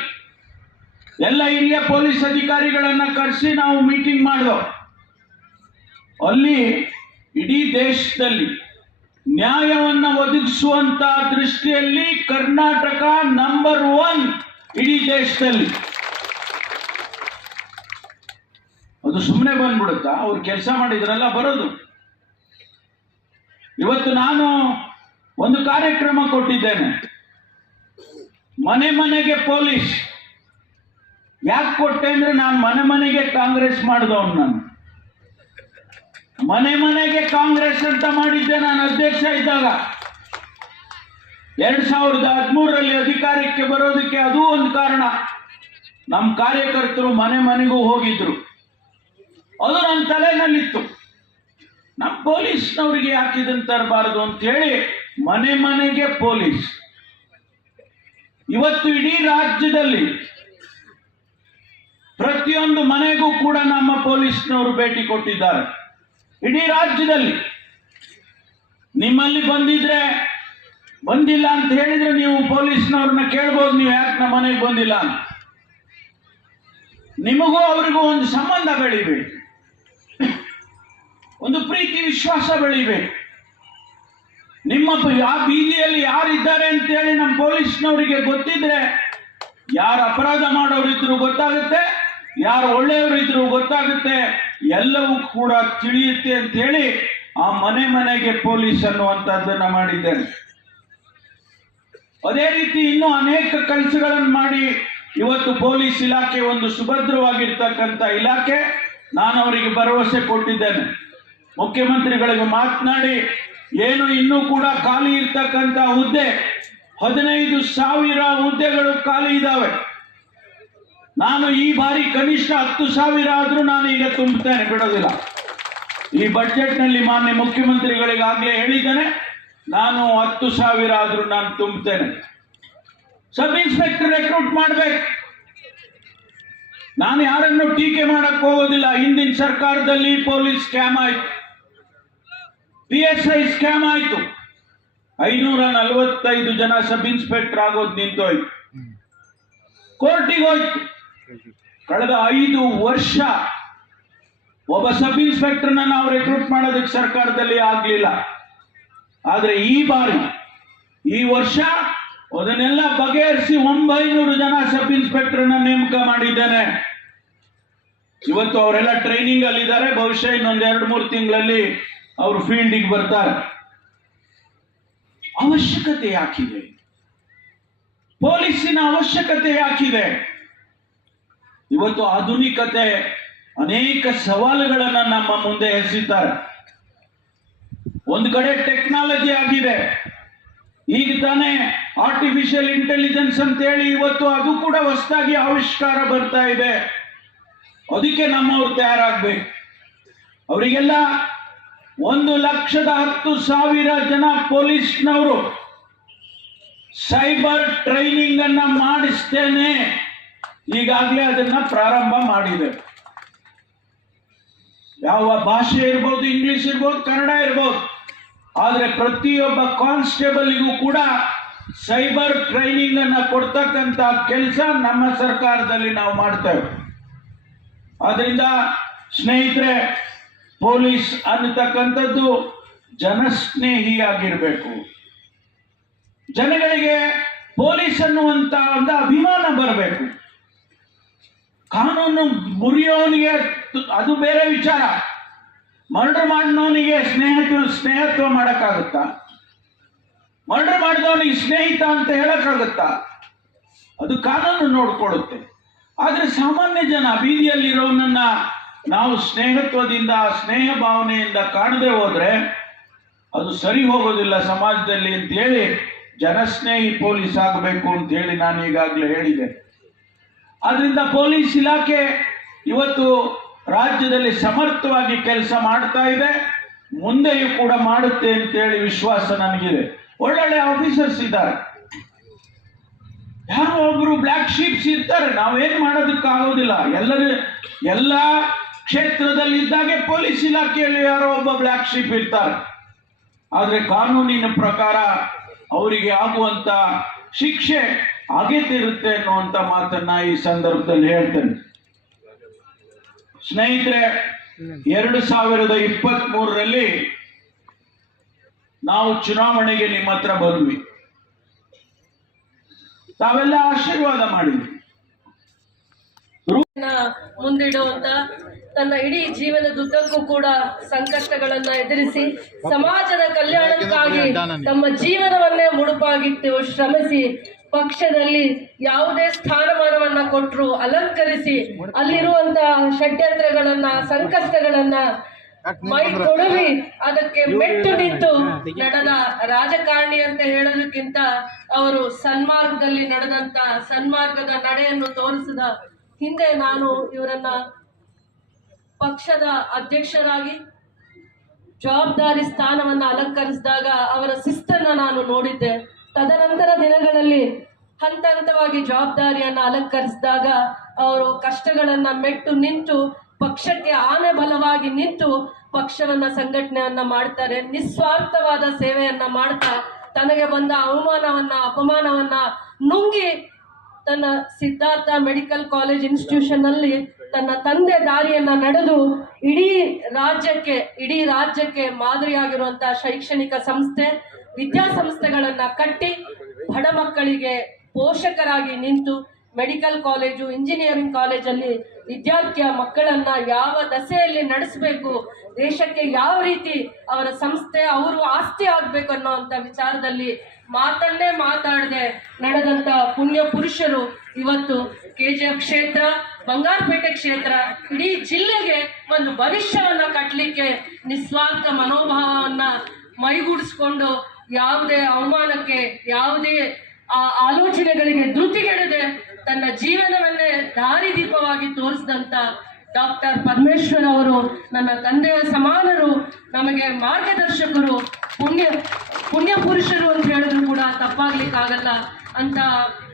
ಎಲ್ಲ ಹಿರಿಯ ಪೊಲೀಸ್ ಅಧಿಕಾರಿಗಳನ್ನ ಕರೆಸಿ ನಾವು ಮೀಟಿಂಗ್ ಮಾಡಿದ್ವು. ಅಲ್ಲಿ ಇಡೀ ದೇಶದಲ್ಲಿ ನ್ಯಾಯವನ್ನ ಒದಗಿಸುವಂತ ದೃಷ್ಟಿಯಲ್ಲಿ ಕರ್ನಾಟಕ ನಂಬರ್ 1 ಇಡೀ ದೇಶದಲ್ಲಿ. ಅದು ಸುಮ್ಮನೆ ಬಂದ್ಬಿಡುತ್ತಾ? ಅವ್ರು ಕೆಲಸ ಮಾಡಿದ್ರಲ್ಲ ಬರೋದು. ಇವತ್ತು ನಾನು ಒಂದು ಕಾರ್ಯಕ್ರಮ ಕೊಟ್ಟಿದ್ದೇನೆ, ಮನೆ ಮನೆಗೆ ಪೊಲೀಸ್. ಯಾಕೆ ಕೊಟ್ಟೆ ಅಂದ್ರೆ ನಾನು ಮನೆ ಮನೆಗೆ ಕಾಂಗ್ರೆಸ್ ಮಾಡಿದವನು. ನಾನು ಮನೆ ಮನೆಗೆ ಕಾಂಗ್ರೆಸ್ ಅಂತ ಮಾಡಿದ್ದೆ ನಾನು ಅಧ್ಯಕ್ಷ ಇದ್ದಾಗ. 2013ರಲ್ಲಿ ಅಧಿಕಾರಕ್ಕೆ ಬರೋದಕ್ಕೆ ಅದು ಒಂದು ಕಾರಣ. ನಮ್ಮ ಕಾರ್ಯಕರ್ತರು ಮನೆ ಮನೆಗೂ ಹೋಗಿದ್ರು. ಅದು ನನ್ನ ತಲೆನಲ್ಲಿತ್ತು. ನಮ್ಮ ಪೊಲೀಸ್ನವರಿಗೆ ಯಾಕಿದನ್ನು ತರಬಾರದು ಅಂತ ಹೇಳಿ ಮನೆ ಮನೆಗೆ ಪೊಲೀಸ್. ಇವತ್ತು ಇಡೀ ರಾಜ್ಯದಲ್ಲಿ ಪ್ರತಿಯೊಂದು ಮನೆಗೂ ಕೂಡ ನಮ್ಮ ಪೊಲೀಸ್ನವರು ಭೇಟಿ ಕೊಟ್ಟಿದ್ದಾರೆ. ಇಡೀ ರಾಜ್ಯದಲ್ಲಿ ನಿಮ್ಮಲ್ಲಿ ಬಂದಿಲ್ಲ ಅಂತ ಹೇಳಿದ್ರೆ ನೀವು ಪೊಲೀಸ್ನವ್ರನ್ನ ಕೇಳ್ಬೋದು, ನೀವು ಯಾಕೆ ನಮ್ಮ ಮನೆಗೆ ಬಂದಿಲ್ಲ ಅಂತ. ನಿಮಗೂ ಅವರಿಗೂ ಒಂದು ಸಂಬಂಧ ಬೆಳಿಬೇಕು, ಒಂದು ಪ್ರೀತಿ ವಿಶ್ವಾಸ ಬೆಳಿಬೇಕು. ನಿಮ್ಮ ಆ ಬೀದಿಯಲ್ಲಿ ಯಾರಿದ್ದಾರೆ ಅಂತೇಳಿ ನಮ್ಮ ಪೊಲೀಸ್ನವರಿಗೆ ಗೊತ್ತಿದ್ರೆ ಯಾರು ಅಪರಾಧ ಮಾಡೋರಿದ್ರು ಗೊತ್ತಾಗುತ್ತೆ, ಯಾರು ಒಳ್ಳೆಯವರಿದ್ರು ಗೊತ್ತಾಗುತ್ತೆ, ಎಲ್ಲವೂ ಕೂಡ ತಿಳಿಯುತ್ತೆ ಅಂತ ಹೇಳಿ ಆ ಮನೆ ಮನೆಗೆ ಪೊಲೀಸ್ ಅನ್ನುವಂಥದ್ದನ್ನ ಮಾಡಿದ್ದೇನೆ. ಅದೇ ರೀತಿ ಇನ್ನೂ ಅನೇಕ ಕೆಲಸಗಳನ್ನು ಮಾಡಿ ಇವತ್ತು ಪೊಲೀಸ್ ಇಲಾಖೆ ಒಂದು ಸುಭದ್ರವಾಗಿರ್ತಕ್ಕಂಥ ಇಲಾಖೆ. ನಾನು ಅವರಿಗೆ ಭರವಸೆ ಕೊಟ್ಟಿದ್ದೇನೆ. ಮುಖ್ಯಮಂತ್ರಿಗಳಿಗೆ ಮಾತನಾಡಿ ಏನು ಇನ್ನೂ ಕೂಡ ಖಾಲಿ ಇರ್ತಕ್ಕಂಥ ಹುದ್ದೆ 15,000 ಹುದ್ದೆಗಳು ಖಾಲಿ ಇದ್ದಾವೆ. ನಾನು ಈ ಬಾರಿ ಕನಿಷ್ಠ 10,000 ಆದ್ರೂ ನಾನು ಈಗ ತುಂಬುತ್ತೇನೆ, ಬಿಡೋದಿಲ್ಲ. ಈ ಬಜೆಟ್ನಲ್ಲಿ ಮಾನ್ಯ ಮುಖ್ಯಮಂತ್ರಿಗಳಿಗಾಗಲೇ ಹೇಳಿದ್ದೇನೆ, ನಾನು 10,000 ಆದ್ರೂ ನಾನು ತುಂಬುತ್ತೇನೆ. ಸಬ್ ಇನ್ಸ್ಪೆಕ್ಟರ್ ರೆಕ್ರೂಟ್ ಮಾಡಬೇಕು. ನಾನು ಯಾರನ್ನು ಟೀಕೆ ಮಾಡಕ್ ಹೋಗೋದಿಲ್ಲ. ಹಿಂದಿನ ಸರ್ಕಾರದಲ್ಲಿ ಪೊಲೀಸ್ ಸ್ಕ್ಯಾಮ್ ಆಯ್ತು, PSI ಸ್ಕ್ಯಾಮ್ ಆಯ್ತು. 545 ಜನ ಸಬ್ ಇನ್ಸ್ಪೆಕ್ಟರ್ ಆಗೋದು ನಿಂತೋಯ್ತು, ಕೋರ್ಟಿಗೆ ಹೋಯ್ತು. ಕಳೆದ 5 ವರ್ಷ ಒಬ್ಬ ಸಬ್ ಇನ್ಸ್ಪೆಕ್ಟರ್ನ ನಾವು ರೆಕ್ರೂಟ್ ಮಾಡೋದಕ್ಕೆ ಸರ್ಕಾರದಲ್ಲಿ ಆಗ್ಲಿಲ್ಲ. ಆದ್ರೆ ಈ ವರ್ಷ ಅದನ್ನೆಲ್ಲ ಬಗೆಹರಿಸಿ 900 ಜನ ಸಬ್ ಇನ್ಸ್ಪೆಕ್ಟರ್ನ ನೇಮಕ ಮಾಡಿದ್ದೇನೆ. ಇವತ್ತು ಅವರೆಲ್ಲ ಟ್ರೈನಿಂಗ್ ಅಲ್ಲಿ ಇದ್ದಾರೆ. ಬಹುಶಃ ಇನ್ನೊಂದು 2-3 ತಿಂಗಳಲ್ಲಿ ಅವರು ಫೀಲ್ಡಿಗೆ ಬರ್ತಾರೆ. ಅವಶ್ಯಕತೆ ಯಾಕಿದೆ? ಪೊಲೀಸಿನ ಅವಶ್ಯಕತೆ ಯಾಕಿದೆ? ಇವತ್ತು ಆಧುನಿಕತೆ ಅನೇಕ ಸವಾಲುಗಳನ್ನ ನಮ್ಮ ಮುಂದೆ ಎಸೆಯುತ್ತಾರೆ. ಒಂದು ಕಡೆ ಟೆಕ್ನಾಲಜಿ ಆಗಿದೆ, ಈಗ ತಾನೇ ಆರ್ಟಿಫಿಷಿಯಲ್ ಇಂಟೆಲಿಜೆನ್ಸ್ ಅಂತ ಹೇಳಿ ಇವತ್ತು ಅದು ಕೂಡ ಹೊಸದಾಗಿ ಆವಿಷ್ಕಾರ ಬರ್ತಾ ಇದೆ. ಅದಕ್ಕೆ ನಮ್ಮವ್ರು ತಯಾರಾಗಬೇಕು. ಅವರಿಗೆಲ್ಲ 1,10,000 ಜನ ಪೊಲೀಸ್ನವರು ಸೈಬರ್ ಟ್ರೈನಿಂಗ್ ಅನ್ನ ಮಾಡಿಸ್ತೇನೆ, ಈಗಾಗಲೇ ಅದನ್ನ ಪ್ರಾರಂಭ ಮಾಡಿದೆ. ಯಾವ ಭಾಷೆ ಇರ್ಬೋದು, ಇಂಗ್ಲಿಷ್ ಇರ್ಬೋದು, ಕನ್ನಡ ಇರ್ಬೋದು, ಆದರೆ ಪ್ರತಿಯೊಬ್ಬ ಕಾನ್ಸ್ಟೇಬಲ್ಗೂ ಕೂಡ ಸೈಬರ್ ಟ್ರೈನಿಂಗ್ ಅನ್ನ ಕೊಡ್ತಕ್ಕಂಥ ಕೆಲಸ ನಮ್ಮ ಸರ್ಕಾರದಲ್ಲಿ ನಾವು ಮಾಡ್ತೇವೆ. ಆದ್ರಿಂದ ಸ್ನೇಹಿತರೆ, ಪೊಲೀಸ್ ಅನ್ನತಕ್ಕಂಥದ್ದು ಜನಸ್ನೇಹಿಯಾಗಿರ್ಬೇಕು. ಜನಗಳಿಗೆ ಪೊಲೀಸ್ ಅನ್ನುವಂತ ಒಂದು ಅಭಿಮಾನ ಬರಬೇಕು. ಕಾನೂನು ಮುರಿಯೋನಿಗೆ ಅದು ಬೇರೆ ವಿಚಾರ. ಮರ್ಡರ್ ಮಾಡಿದವನಿಗೆ ಸ್ನೇಹತ್ವ ಮಾಡಕ್ಕಾಗುತ್ತಾ? ಮರ್ಡರ್ ಮಾಡಿದವನಿಗೆ ಸ್ನೇಹಿತ ಅಂತ ಹೇಳಕ್ಕಾಗುತ್ತಾ? ಅದು ಕಾನೂನು ನೋಡ್ಕೊಳ್ಳುತ್ತೆ. ಆದ್ರೆ ಸಾಮಾನ್ಯ ಜನ, ಬೀದಿಯಲ್ಲಿರೋನನ್ನ ನಾವು ಸ್ನೇಹತ್ವದಿಂದ, ಸ್ನೇಹ ಭಾವನೆಯಿಂದ ಕಾಣದೆ ಹೋದ್ರೆ ಅದು ಸರಿ ಹೋಗೋದಿಲ್ಲ ಸಮಾಜದಲ್ಲಿ ಅಂತ ಹೇಳಿ ಜನಸ್ನೇಹಿ ಪೊಲೀಸ್ ಆಗಬೇಕು ಅಂತ ಹೇಳಿ ನಾನು ಈಗಾಗಲೇ ಹೇಳಿದೆ. ಆದ್ರಿಂದ ಪೊಲೀಸ್ ಇಲಾಖೆ ಇವತ್ತು ರಾಜ್ಯದಲ್ಲಿ ಸಮರ್ಥವಾಗಿ ಕೆಲಸ ಮಾಡ್ತಾ ಇದೆ, ಮುಂದೆಯೂ ಕೂಡ ಮಾಡುತ್ತೆ ಅಂತೇಳಿ ವಿಶ್ವಾಸ ನನಗಿದೆ. ಒಳ್ಳೊಳ್ಳೆ ಆಫೀಸರ್ಸ್ ಇದ್ದಾರೆ, ಯಾರೋ ಒಬ್ರು ಬ್ಲ್ಯಾಕ್ ಶೀಪ್ಸ್ ಇರ್ತಾರೆ, ನಾವೇನ್ ಮಾಡೋದಕ್ಕಾಗೋದಿಲ್ಲ. ಎಲ್ಲ ಕ್ಷೇತ್ರದಲ್ಲಿ ಇದ್ದಾಗೆ ಪೊಲೀಸ್ ಇಲಾಖೆಯಲ್ಲಿ ಯಾರೋ ಒಬ್ಬ ಬ್ಲ್ಯಾಕ್ ಶೀಪ್ ಇರ್ತಾರೆ. ಆದ್ರೆ ಕಾನೂನಿನ ಪ್ರಕಾರ ಅವರಿಗೆ ಆಗುವಂತ ಶಿಕ್ಷೆ ಆಗೇ ತೀರುತ್ತೆ ಅನ್ನುವಂತ ಮಾತನ್ನ ಈ ಸಂದರ್ಭದಲ್ಲಿ ಹೇಳ್ತೇನೆ. ಸ್ನೇಹಿತರೆ, 2023ರಲ್ಲಿ ನಾವು ಚುನಾವಣೆಗೆ ನಿಮ್ಮ ಹತ್ರ ಬಂದ್ವಿ. ತಾವೆಲ್ಲ ಆಶೀರ್ವಾದ ಮಾಡಿದ್ವಿ. ಮುಂದಿಡುವಂತ ತನ್ನ ಇಡೀ ಜೀವನದುದ್ದಕ್ಕೂ ಕೂಡ ಸಂಕಷ್ಟಗಳನ್ನ ಎದುರಿಸಿ ಸಮಾಜದ ಕಲ್ಯಾಣಕ್ಕಾಗಿ ತಮ್ಮ ಜೀವನವನ್ನೇ ಮುಡುಪಾಗಿಟ್ಟು ಶ್ರಮಿಸಿ ಪಕ್ಷದಲ್ಲಿ ಯಾವುದೇ ಸ್ಥಾನಮಾನವನ್ನ ಕೊಟ್ಟರು ಅಲಂಕರಿಸಿ ಅಲ್ಲಿರುವಂತಹ ಷಡ್ಯಂತ್ರಗಳನ್ನ, ಸಂಕಷ್ಟಗಳನ್ನ ಮೈ ತೊಡವಿ ಅದಕ್ಕೆ ಮೆಟ್ಟು ನಿಂತು ನಡೆದ ರಾಜಕಾರಣಿ ಅಂತ ಹೇಳೋದಕ್ಕಿಂತ ಅವರು ಸನ್ಮಾರ್ಗದಲ್ಲಿ ನಡೆದಂತ ಸನ್ಮಾರ್ಗದ ನಡೆಯನ್ನು ತೋರಿಸಿದ ಹಿಂದೆ ನಾನು ಇವರನ್ನ ಪಕ್ಷದ ಅಧ್ಯಕ್ಷರಾಗಿ ಜವಾಬ್ದಾರಿ ಸ್ಥಾನವನ್ನ ಅಲಂಕರಿಸಿದಾಗ ಅವರ ಶಿಸ್ತನ್ನ ನಾನು ನೋಡಿದ್ದೆ. ತದನಂತರ ದಿನಗಳಲ್ಲಿ ಹಂತ ಹಂತವಾಗಿ ಜವಾಬ್ದಾರಿಯನ್ನ ಅಲಂಕರಿಸಿದಾಗ ಅವರು ಕಷ್ಟಗಳನ್ನ ಮೆಟ್ಟು ನಿಂತು ಪಕ್ಷಕ್ಕೆ ಆನೆ ಬಲವಾಗಿ ನಿಂತು ಪಕ್ಷವನ್ನ ಸಂಘಟನೆಯನ್ನ ಮಾಡ್ತಾರೆ. ನಿಸ್ವಾರ್ಥವಾದ ಸೇವೆಯನ್ನ ಮಾಡ್ತಾ ತನಗೆ ಬಂದ ಅವಮಾನವನ್ನ, ಅಪಮಾನವನ್ನ ನುಂಗಿ ತನ್ನ ಸಿದ್ಧಾರ್ಥ ಮೆಡಿಕಲ್ ಕಾಲೇಜ್ ಇನ್ಸ್ಟಿಟ್ಯೂಷನ್ ನಲ್ಲಿ ತನ್ನ ತಂದೆ ದಾರಿಯನ್ನ ನಡೆದು ಇಡೀ ರಾಜ್ಯಕ್ಕೆ ಮಾದರಿಯಾಗಿರುವಂತಹ ಶೈಕ್ಷಣಿಕ ಸಂಸ್ಥೆ, ವಿದ್ಯಾಸಂಸ್ಥೆಗಳನ್ನ ಕಟ್ಟಿ ಬಡ ಮಕ್ಕಳಿಗೆ ಪೋಷಕರಾಗಿ ನಿಂತು ಮೆಡಿಕಲ್ ಕಾಲೇಜು, ಇಂಜಿನಿಯರಿಂಗ್ ಕಾಲೇಜಲ್ಲಿ ವಿದ್ಯಾರ್ಥಿಯ ಮಕ್ಕಳನ್ನ ಯಾವ ದಸೆಯಲ್ಲಿ ನಡೆಸಬೇಕು, ದೇಶಕ್ಕೆ ಯಾವ ರೀತಿ ಅವರ ಸಂಸ್ಥೆ ಅವರು ಆಸ್ತಿ ಆಗ್ಬೇಕು ಅನ್ನೋಂಥ ವಿಚಾರದಲ್ಲಿ ಮಾತನ್ನೇ ಮಾತಾಡದೆ ನಡೆದಂತ ಪುಣ್ಯ ಪುರುಷರು ಇವತ್ತು KGF ಕ್ಷೇತ್ರ, ಬಂಗಾರಪೇಟೆ ಕ್ಷೇತ್ರ, ಇಡೀ ಜಿಲ್ಲೆಗೆ ಒಂದು ಭವಿಷ್ಯವನ್ನ ಕಟ್ಟಲಿಕ್ಕೆ ನಿಸ್ವಾರ್ಥ ಮನೋಭಾವವನ್ನ ಮೈಗೂಡಿಸ್ಕೊಂಡು ಯಾವುದೇ ಅವಮಾನಕ್ಕೆ, ಯಾವುದೇ ಆಲೋಚನೆಗಳಿಗೆ ಧೃತಿಗೆಡದೆ ತನ್ನ ಜೀವನವನ್ನೇ ದಾರಿದೀಪವಾಗಿ ತೋರಿಸಿದಂತ ಡಾಕ್ಟರ್ ಪರಮೇಶ್ವರ್ ಅವರು ನನ್ನ ತಂದೆಯ ಸಮಾನರು, ನಮಗೆ ಮಾರ್ಗದರ್ಶಕರು, ಪುಣ್ಯ ಪುರುಷರು ಅಂತ ಹೇಳಿದ್ರು ಕೂಡ ತಪ್ಪಾಗ್ಲಿಕ್ಕಾಗಲ್ಲ ಅಂತ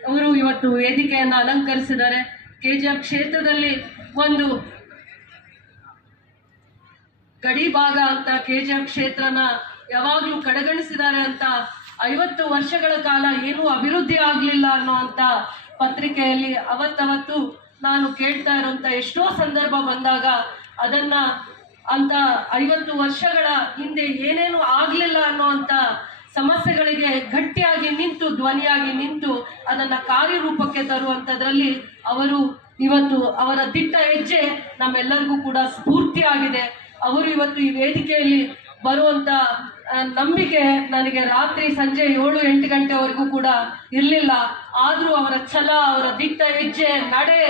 ಅವರು ಇವತ್ತು ವೇದಿಕೆಯನ್ನು ಅಲಂಕರಿಸಿದ್ದಾರೆ. KGF ಕ್ಷೇತ್ರದಲ್ಲಿ ಒಂದು ಗಡಿ ಭಾಗ ಅಂತ KGF ಕ್ಷೇತ್ರನ ಯಾವಾಗಲೂ ಕಡೆಗಣಿಸಿದ್ದಾರೆ ಅಂತ 50 ವರ್ಷಗಳ ಕಾಲ ಏನೂ ಅಭಿವೃದ್ಧಿ ಆಗಲಿಲ್ಲ ಅನ್ನೋ ಅಂತ ಪತ್ರಿಕೆಯಲ್ಲಿ ಅವತ್ತವತ್ತು ನಾನು ಕೇಳ್ತಾ ಇರುವಂತ ಎಷ್ಟೋ ಸಂದರ್ಭ ಬಂದಾಗ ಅದನ್ನ ಅಂತ 50 ವರ್ಷಗಳ ಹಿಂದೆ ಏನೇನು ಆಗ್ಲಿಲ್ಲ ಅನ್ನೋ ಅಂತ ಸಮಸ್ಯೆಗಳಿಗೆ ಗಟ್ಟಿಯಾಗಿ ನಿಂತು, ಧ್ವನಿಯಾಗಿ ನಿಂತು ಅದನ್ನ ಕಾರ್ಯರೂಪಕ್ಕೆ ತರುವಂತದ್ರಲ್ಲಿ ಅವರು ಇವತ್ತು ಅವರ ದಿಟ್ಟ ಹೆಜ್ಜೆ ನಮ್ಮೆಲ್ಲರಿಗೂ ಕೂಡ ಸ್ಫೂರ್ತಿಯಾಗಿದೆ. ಅವರು ಇವತ್ತು ಈ ವೇದಿಕೆಯಲ್ಲಿ ಬರುವಂತ ನಂಬಿಕೆ ನನಗೆ ರಾತ್ರಿ ಸಂಜೆ 7-8 ಗಂಟೆವರೆಗೂ ಕೂಡ ಇರಲಿಲ್ಲ. ಆದರೂ ಅವರ ಛಲ, ಅವರ ದಿಟ್ಟ ಹೆಜ್ಜೆ, ನಡೆ,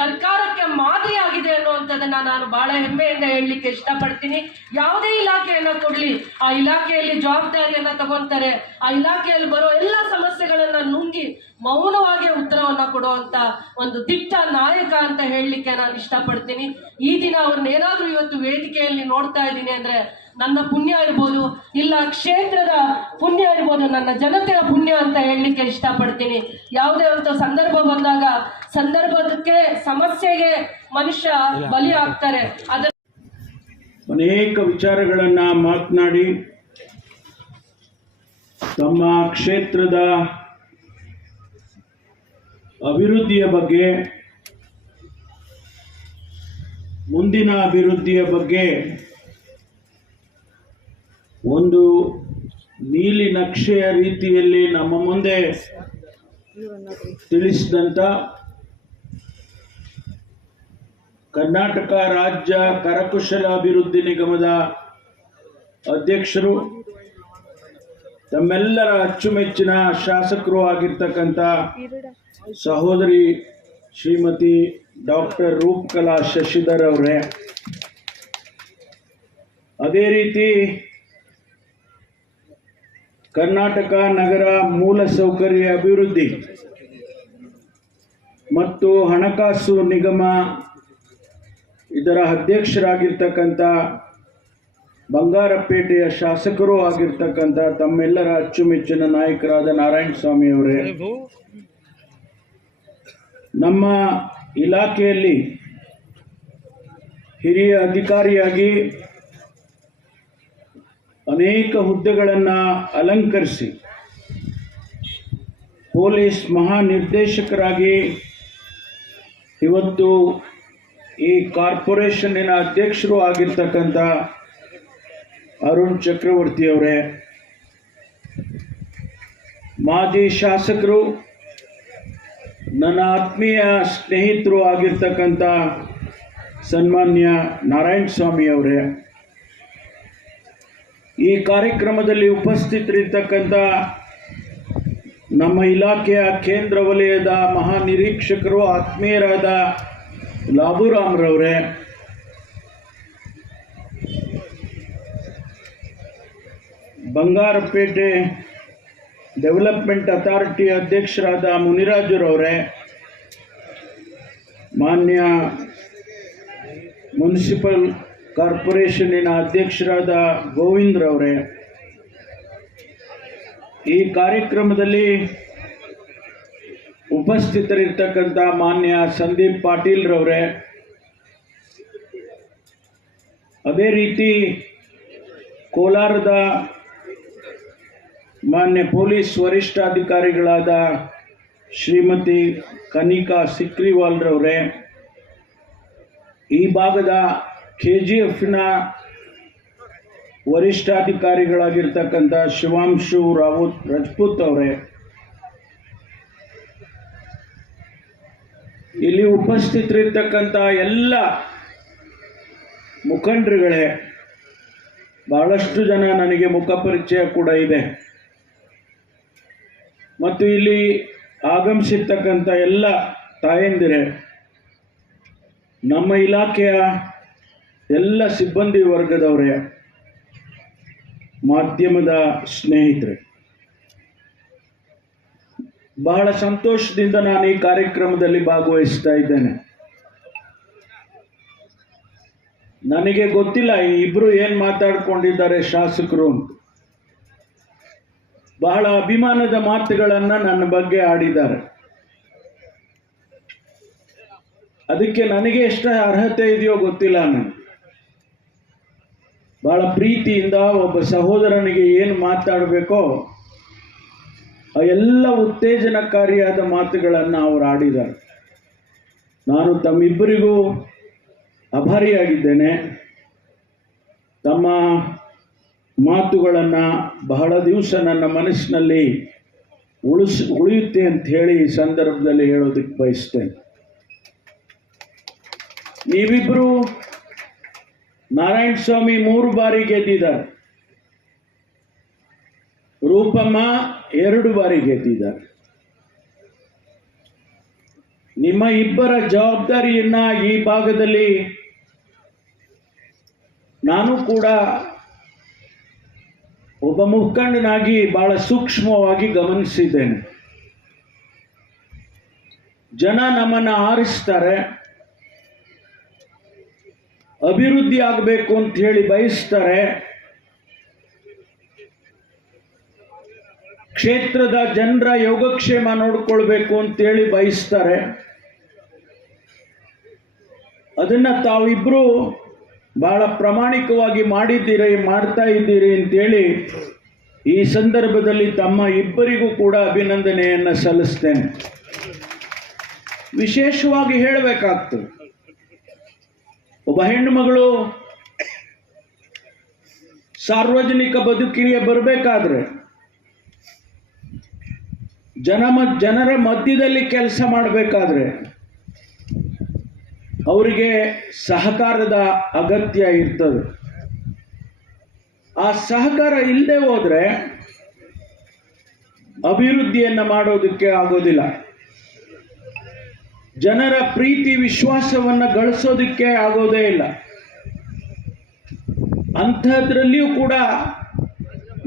ಸರ್ಕಾರಕ್ಕೆ ಮಾದರಿ ಆಗಿದೆ ಅನ್ನುವಂಥದ್ದನ್ನ ನಾನು ಬಹಳ ಹೆಮ್ಮೆಯಿಂದ ಹೇಳಲಿಕ್ಕೆ ಇಷ್ಟಪಡ್ತೀನಿ. ಯಾವುದೇ ಇಲಾಖೆಯನ್ನ ಕೊಡ್ಲಿ, ಆ ಇಲಾಖೆಯಲ್ಲಿ ಜವಾಬ್ದಾರಿಯನ್ನ ತಗೊಂತಾರೆ, ಆ ಇಲಾಖೆಯಲ್ಲಿ ಬರೋ ಎಲ್ಲ ಸಮಸ್ಯೆಗಳನ್ನ ನುಂಗಿ ಮೌನವಾಗಿ ಉತ್ತರವನ್ನ ಕೊಡುವಂತ ಒಂದು ದಿಟ್ಟ ನಾಯಕ ಅಂತ ಹೇಳಲಿಕ್ಕೆ ನಾನು ಇಷ್ಟಪಡ್ತೀನಿ. ಈ ದಿನ ಅವ್ರನ್ನೇನಾದ್ರೂ ಇವತ್ತು ವೇದಿಕೆಯಲ್ಲಿ ನೋಡ್ತಾ ಇದ್ದೀನಿ ಅಂದ್ರೆ ನನ್ನ ಪುಣ್ಯ ಇರ್ಬೋದು, ಇಲ್ಲ ಕ್ಷೇತ್ರದ ಪುಣ್ಯ ಇರ್ಬೋದು, ನನ್ನ ಜನತೆಯ ಪುಣ್ಯ ಅಂತ ಹೇಳಲಿಕ್ಕೆ ಇಷ್ಟಪಡ್ತೀನಿ. ಯಾವುದೇ ಒಂದು ಸಂದರ್ಭ ಬಂದಾಗ ಸಂದರ್ಭಕ್ಕೆ ಸಮಸ್ಯೆಗೆ ಮನುಷ್ಯ ಬಲಿ ಆಗ್ತಾರೆ. ಅದರ ಅನೇಕ ವಿಚಾರಗಳನ್ನ ಮಾತನಾಡಿ ತಮ್ಮ ಕ್ಷೇತ್ರದ ಅಭಿವೃದ್ಧಿಯ ಬಗ್ಗೆ, ಮುಂದಿನ ಅಭಿವೃದ್ಧಿಯ ಬಗ್ಗೆ ಒಂದು ನೀಲಿ ನಕ್ಷೆಯ ರೀತಿಯಲ್ಲಿ ನಮ್ಮ ಮುಂದೆ ತಿಳಿಸಿದಂಥ ಕರ್ನಾಟಕ ರಾಜ್ಯ ಕರಕುಶಲ ಅಭಿವೃದ್ಧಿ ನಿಗಮದ ಅಧ್ಯಕ್ಷರು, ತಮ್ಮೆಲ್ಲರ ಅಚ್ಚುಮೆಚ್ಚಿನ ಶಾಸಕರು ಆಗಿರ್ತಕ್ಕಂಥ ಸಹೋದರಿ ಶ್ರೀಮತಿ ಡಾಕ್ಟರ್ ರೂಪಕಲಾ ಶಶಿಧರ್ ಅವರೇ, ಅದೇ ರೀತಿ ಕರ್ನಾಟಕ ನಗರ ಮೂಲಸೌಕರ್ಯ ಅಭಿವೃದ್ಧಿ ಮತ್ತು ಹಣಕಾಸು ನಿಗಮ ಇದರ ಅಧ್ಯಕ್ಷರಾಗಿರ್ತಕ್ಕಂಥ ಬಂಗಾರಪೇಟೆಯ ಶಾಸಕರು ಆಗಿರ್ತಕ್ಕಂಥ ತಮ್ಮೆಲ್ಲರ ಅಚ್ಚುಮೆಚ್ಚಿನ ನಾಯಕರಾದ ನಾರಾಯಣಸ್ವಾಮಿ ಅವರೇ, ನಮ್ಮ ಇಲಾಖೆಯಲ್ಲಿ ಹಿರಿಯ ಅಧಿಕಾರಿಯಾಗಿ ಅನೇಕ ಹುದ್ದೆಗಳನ್ನು ಅಲಂಕರಿಸಿ ಪೊಲೀಸ್ ಮಹಾನಿರ್ದೇಶಕರಾಗಿ ಇವತ್ತು ಈ ಕಾರ್ಪೊರೇಷನ್ನಿನ ಅಧ್ಯಕ್ಷರು ಆಗಿರ್ತಕ್ಕಂಥ ಅರುಣ್ ಚಕ್ರವರ್ತಿ ಅವರೇ, ಮಾಜಿ ಶಾಸಕರು, ನನ್ನ ಆತ್ಮೀಯ ಸ್ನೇಹಿತರು ಆಗಿರ್ತಕ್ಕಂಥ ಸನ್ಮಾನ್ಯ ನಾರಾಯಣಸ್ವಾಮಿ ಅವರೇ, ಈ ಕಾರ್ಯಕ್ರಮದಲ್ಲಿ ಉಪಸ್ಥಿತರಿರ್ತಕ್ಕಂಥ ನಮ್ಮ ಇಲಾಖೆಯ ಕೇಂದ್ರ ವಲಯದ ಮಹಾನಿರೀಕ್ಷಕರು ಆತ್ಮೀಯರಾದ ಲಾಬುರಾಮ್ರವರೇ, ಬಂಗಾರಪೇಟೆ ಡೆವಲಪ್ಮೆಂಟ್ ಅಥಾರಿಟಿ ಅಧ್ಯಕ್ಷರಾದ ಮುನಿರಾಜುರವರೇ, ಮಾನ್ಯ ಮುನ್ಸಿಪಲ್ ಕಾರ್ಪೊರೇಷನ್ನಿನ ಅಧ್ಯಕ್ಷರಾದ ಗೋವಿಂದ್ರವರೇ, ಈ ಕಾರ್ಯಕ್ರಮದಲ್ಲಿ ಉಪಸ್ಥಿತರಿರ್ತಕ್ಕಂಥ ಮಾನ್ಯ ಸಂದೀಪ್ ಪಾಟೀಲ್ರವರೇ, ಅದೇ ರೀತಿ ಕೋಲಾರದ ಮಾನ್ಯ ಪೊಲೀಸ್ ವರಿಷ್ಠಾಧಿಕಾರಿಗಳಾದ ಶ್ರೀಮತಿ ಕನಿಕಾ ಸಿಕ್ರಿವಾಲ್ರವರೇ, ಈ ಭಾಗದ KGFನ ವರಿಷ್ಠಾಧಿಕಾರಿಗಳಾಗಿರ್ತಕ್ಕಂಥ ಶಿವಾಂಶು ರಾಜ್ಪೂತ್ ಅವರೇ, ಇಲ್ಲಿ ಉಪಸ್ಥಿತರಿರ್ತಕ್ಕಂಥ ಎಲ್ಲ ಮುಖಂಡರುಗಳೇ, ಬಹಳಷ್ಟು ಜನ ನನಗೆ ಮುಖಪರಿಚಯ ಕೂಡ ಇದೆ, ಮತ್ತು ಇಲ್ಲಿ ಆಗಮಿಸಿರ್ತಕ್ಕಂಥ ಎಲ್ಲ ತಾಯಂದಿರೇ, ನಮ್ಮ ಇಲಾಖೆಯ ಎಲ್ಲ ಸಿಬ್ಬಂದಿ ವರ್ಗದವರೇ, ಮಾಧ್ಯಮದ ಸ್ನೇಹಿತರೆ, ಬಹಳ ಸಂತೋಷದಿಂದ ನಾನು ಈ ಕಾರ್ಯಕ್ರಮದಲ್ಲಿ ಭಾಗವಹಿಸ್ತಾ ಇದ್ದೇನೆ. ನನಗೆ ಗೊತ್ತಿಲ್ಲ ಈ ಇಬ್ರು ಏನು ಮಾತಾಡ್ಕೊಂಡಿದ್ದಾರೆ ಶಾಸಕರು ಅಂತ. ಬಹಳ ಅಭಿಮಾನದ ಮಾತುಗಳನ್ನು ನನ್ನ ಬಗ್ಗೆ ಆಡಿದ್ದಾರೆ. ಅದಕ್ಕೆ ನನಗೆ ಎಷ್ಟು ಅರ್ಹತೆ ಇದೆಯೋ ಗೊತ್ತಿಲ್ಲ. ನನಗೆ ಬಹಳ ಪ್ರೀತಿಯಿಂದ ಒಬ್ಬ ಸಹೋದರನಿಗೆ ಏನು ಮಾತಾಡಬೇಕೋ ಆ ಎಲ್ಲ ಉತ್ತೇಜನಕಾರಿಯಾದ ಮಾತುಗಳನ್ನು ಅವರು ಆಡಿದ್ದಾರೆ. ನಾನು ತಮ್ಮಿಬ್ಬರಿಗೂ ಆಭಾರಿಯಾಗಿದ್ದೇನೆ. ತಮ್ಮ ಮಾತುಗಳನ್ನು ಬಹಳ ದಿವಸ ನನ್ನ ಮನಸ್ಸಿನಲ್ಲಿ ಉಳಿಯುತ್ತೆ ಅಂತ ಹೇಳಿ ಈ ಸಂದರ್ಭದಲ್ಲಿ ಹೇಳೋದಕ್ಕೆ ಬಯಸ್ತೇನೆ. ನೀವಿಬ್ಬರು ನಾರಾಯಣಸ್ವಾಮಿ 3 ಬಾರಿ ಗೆದ್ದಿದ್ದಾರೆ, ರೂಪಮ್ಮ 2 ಬಾರಿ ಗೆದ್ದಿದ್ದಾರೆ. ನಿಮ್ಮ ಇಬ್ಬರ ಜವಾಬ್ದಾರಿಯನ್ನ ಈ ಭಾಗದಲ್ಲಿ ನಾನು ಕೂಡ ಒಬ್ಬ ಮುಖಂಡನಾಗಿ ಬಹಳ ಸೂಕ್ಷ್ಮವಾಗಿ ಗಮನಿಸಿದ್ದೇನೆ. ಜನ ನಮ್ಮನ್ನು ಆರಿಸ್ತಾರೆ, ಅಭಿವೃದ್ಧಿ ಆಗಬೇಕು ಅಂತ ಹೇಳಿ ಬಯಸ್ತಾರೆ, ಕ್ಷೇತ್ರದ ಜನರ ಯೋಗಕ್ಷೇಮ ನೋಡ್ಕೊಳ್ಬೇಕು ಅಂತೇಳಿ ಬಯಸ್ತಾರೆ. ಅದನ್ನ ತಾವಿಬ್ರು ಬಹಳ ಪ್ರಾಮಾಣಿಕವಾಗಿ ಮಾಡ್ತಾ ಇದ್ದೀರಿ ಅಂತೇಳಿ ಈ ಸಂದರ್ಭದಲ್ಲಿ ತಮ್ಮ ಇಬ್ಬರಿಗೂ ಕೂಡ ಅಭಿನಂದನೆಯನ್ನು ಸಲ್ಲಿಸ್ತೇನೆ. ವಿಶೇಷವಾಗಿ ಹೇಳಬೇಕಾಗ್ತದೆ, ಒಬ್ಬ ಹೆಣ್ಣು ಮಗಳು ಸಾರ್ವಜನಿಕ ಬದುಕಿಗೆ ಬರಬೇಕಾದ್ರೆ ಜನರ ಮಧ್ಯದಲ್ಲಿ ಕೆಲಸ ಮಾಡಬೇಕಾದ್ರೆ ಅವರಿಗೆ ಸಹಕಾರದ ಅಗತ್ಯ ಇರ್ತದೆ. ಆ ಸಹಕಾರ ಇಲ್ಲದೆ ಹೋದ್ರೆ ಅಭಿವೃದ್ಧಿಯನ್ನು ಮಾಡೋದಕ್ಕೆ ಆಗೋದಿಲ್ಲ, ಜನರ ಪ್ರೀತಿ ವಿಶ್ವಾಸವನ್ನು ಗಳಿಸೋದಕ್ಕೆ ಆಗೋದೇ ಇಲ್ಲ. ಅಂಥದ್ರಲ್ಲಿಯೂ ಕೂಡ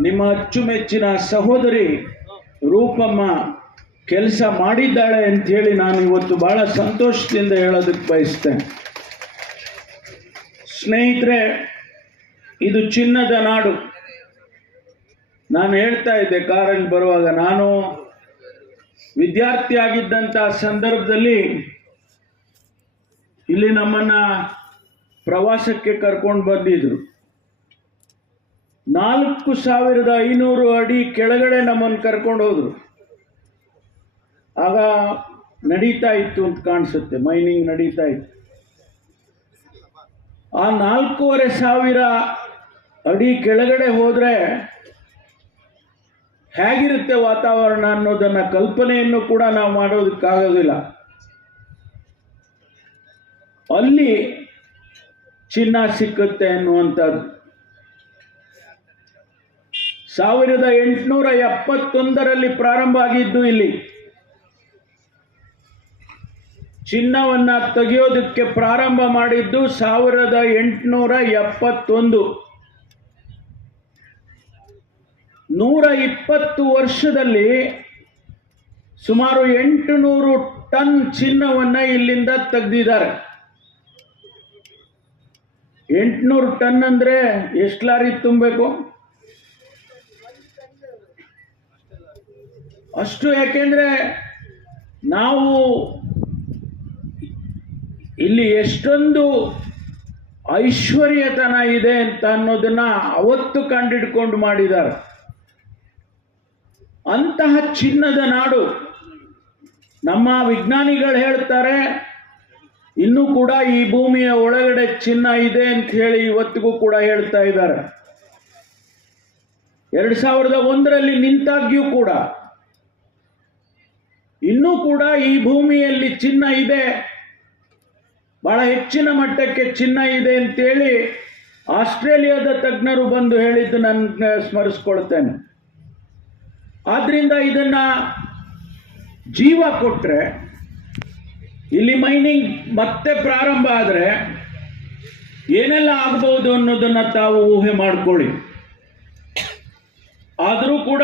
ನಿಮ್ಮ ಅಚ್ಚುಮೆಚ್ಚಿನ ಸಹೋದರಿ ರೂಪಮ್ಮ ಕೆಲಸ ಮಾಡಿದ್ದಾಳೆ ಅಂತ ಹೇಳಿ ನಾನು ಇವತ್ತು ಬಹಳ ಸಂತೋಷದಿಂದ ಹೇಳೋದಕ್ಕೆ ಬಯಸ್ತೇನೆ. ಸ್ನೇಹಿತರೆ, ಇದು ಚಿನ್ನದ ನಾಡು. ನಾನು ಹೇಳ್ತಾ ಇದ್ದೆ ಕಾರಲ್ಲಿ ಬರುವಾಗ, ನಾನು ವಿದ್ಯಾರ್ಥಿ ಆಗಿದ್ದಂಥ ಸಂದರ್ಭದಲ್ಲಿ ಇಲ್ಲಿ ನಮ್ಮನ್ನ ಪ್ರವಾಸಕ್ಕೆ ಕರ್ಕೊಂಡು ಬಂದಿದ್ರು. 4500 ಅಡಿ ಕೆಳಗಡೆ ನಮ್ಮನ್ನು ಕರ್ಕೊಂಡು ಹೋದ್ರು. ಆಗ ನಡೀತಾ ಇತ್ತು ಅಂತ ಕಾಣಿಸುತ್ತೆ, ಮೈನಿಂಗ್ ನಡೀತಾ ಇತ್ತು. ಆ 4500 ಅಡಿ ಕೆಳಗಡೆ ಹೋದ್ರೆ ಹೇಗಿರುತ್ತೆ ವಾತಾವರಣ ಅನ್ನೋದನ್ನ ಕಲ್ಪನೆಯನ್ನು ಕೂಡ ನಾವು ಮಾಡೋದಕ್ಕಾಗೋದಿಲ್ಲ. ಅಲ್ಲಿ ಚಿನ್ನ ಸಿಕ್ಕುತ್ತೆ ಅನ್ನುವಂಥದ್ದು 1871ರಲ್ಲಿ ಪ್ರಾರಂಭ ಆಗಿದ್ದು. ಇಲ್ಲಿ ಚಿನ್ನವನ್ನ ತೆಗೆಯೋದಕ್ಕೆ ಪ್ರಾರಂಭ ಮಾಡಿದ್ದು 1871. 120 ವರ್ಷದಲ್ಲಿ ಸುಮಾರು 800 ಟನ್ ಚಿನ್ನವನ್ನ ಇಲ್ಲಿಂದ ತೆಗೆದಿದ್ದಾರೆ. 800 ಟನ್ ಅಂದ್ರೆ ಎಷ್ಟು ಲಾರಿ ತುಂಬಬೇಕು? ಅಷ್ಟು. ಯಾಕೆಂದ್ರೆ ನಾವು ಇಲ್ಲಿ ಎಷ್ಟೊಂದು ಐಶ್ವರ್ಯತನ ಇದೆ ಅಂತ ಅನ್ನೋದನ್ನ ಅವತ್ತು ಕಂಡಿಡ್ಕೊಂಡು ಮಾಡಿದ್ದಾರೆ. ಅಂತಹ ಚಿನ್ನದ ನಾಡು. ನಮ್ಮ ವಿಜ್ಞಾನಿಗಳು ಹೇಳ್ತಾರೆ ಇನ್ನೂ ಕೂಡ ಈ ಭೂಮಿಯ ಒಳಗಡೆ ಚಿನ್ನ ಇದೆ ಅಂತ ಹೇಳಿ ಇವತ್ತಿಗೂ ಕೂಡ ಹೇಳ್ತಾ ಇದ್ದಾರೆ. 2001ರಲ್ಲಿ ನಿಂತಾಗ್ಯೂ ಕೂಡ ಇನ್ನೂ ಕೂಡ ಈ ಭೂಮಿಯಲ್ಲಿ ಚಿನ್ನ ಇದೆ, ಬಹಳ ಹೆಚ್ಚಿನ ಮಟ್ಟಕ್ಕೆ ಚಿನ್ನ ಇದೆ ಅಂತೇಳಿ ಆಸ್ಟ್ರೇಲಿಯಾದ ತಜ್ಞರು ಬಂದು ಹೇಳಿದ್ದು ನಾನು ಸ್ಮರಿಸ್ಕೊಳ್ತೇನೆ. ಆದ್ರಿಂದ ಇದನ್ನ ಜೀವ ಕೊಟ್ರೆ, ಇಲ್ಲಿ ಮೈನಿಂಗ್ ಮತ್ತೆ ಪ್ರಾರಂಭ ಆದರೆ ಏನೆಲ್ಲ ಆಗ್ಬೋದು ಅನ್ನೋದನ್ನ ತಾವು ಊಹೆ ಮಾಡ್ಕೊಳ್ಳಿ. ಆದರೂ ಕೂಡ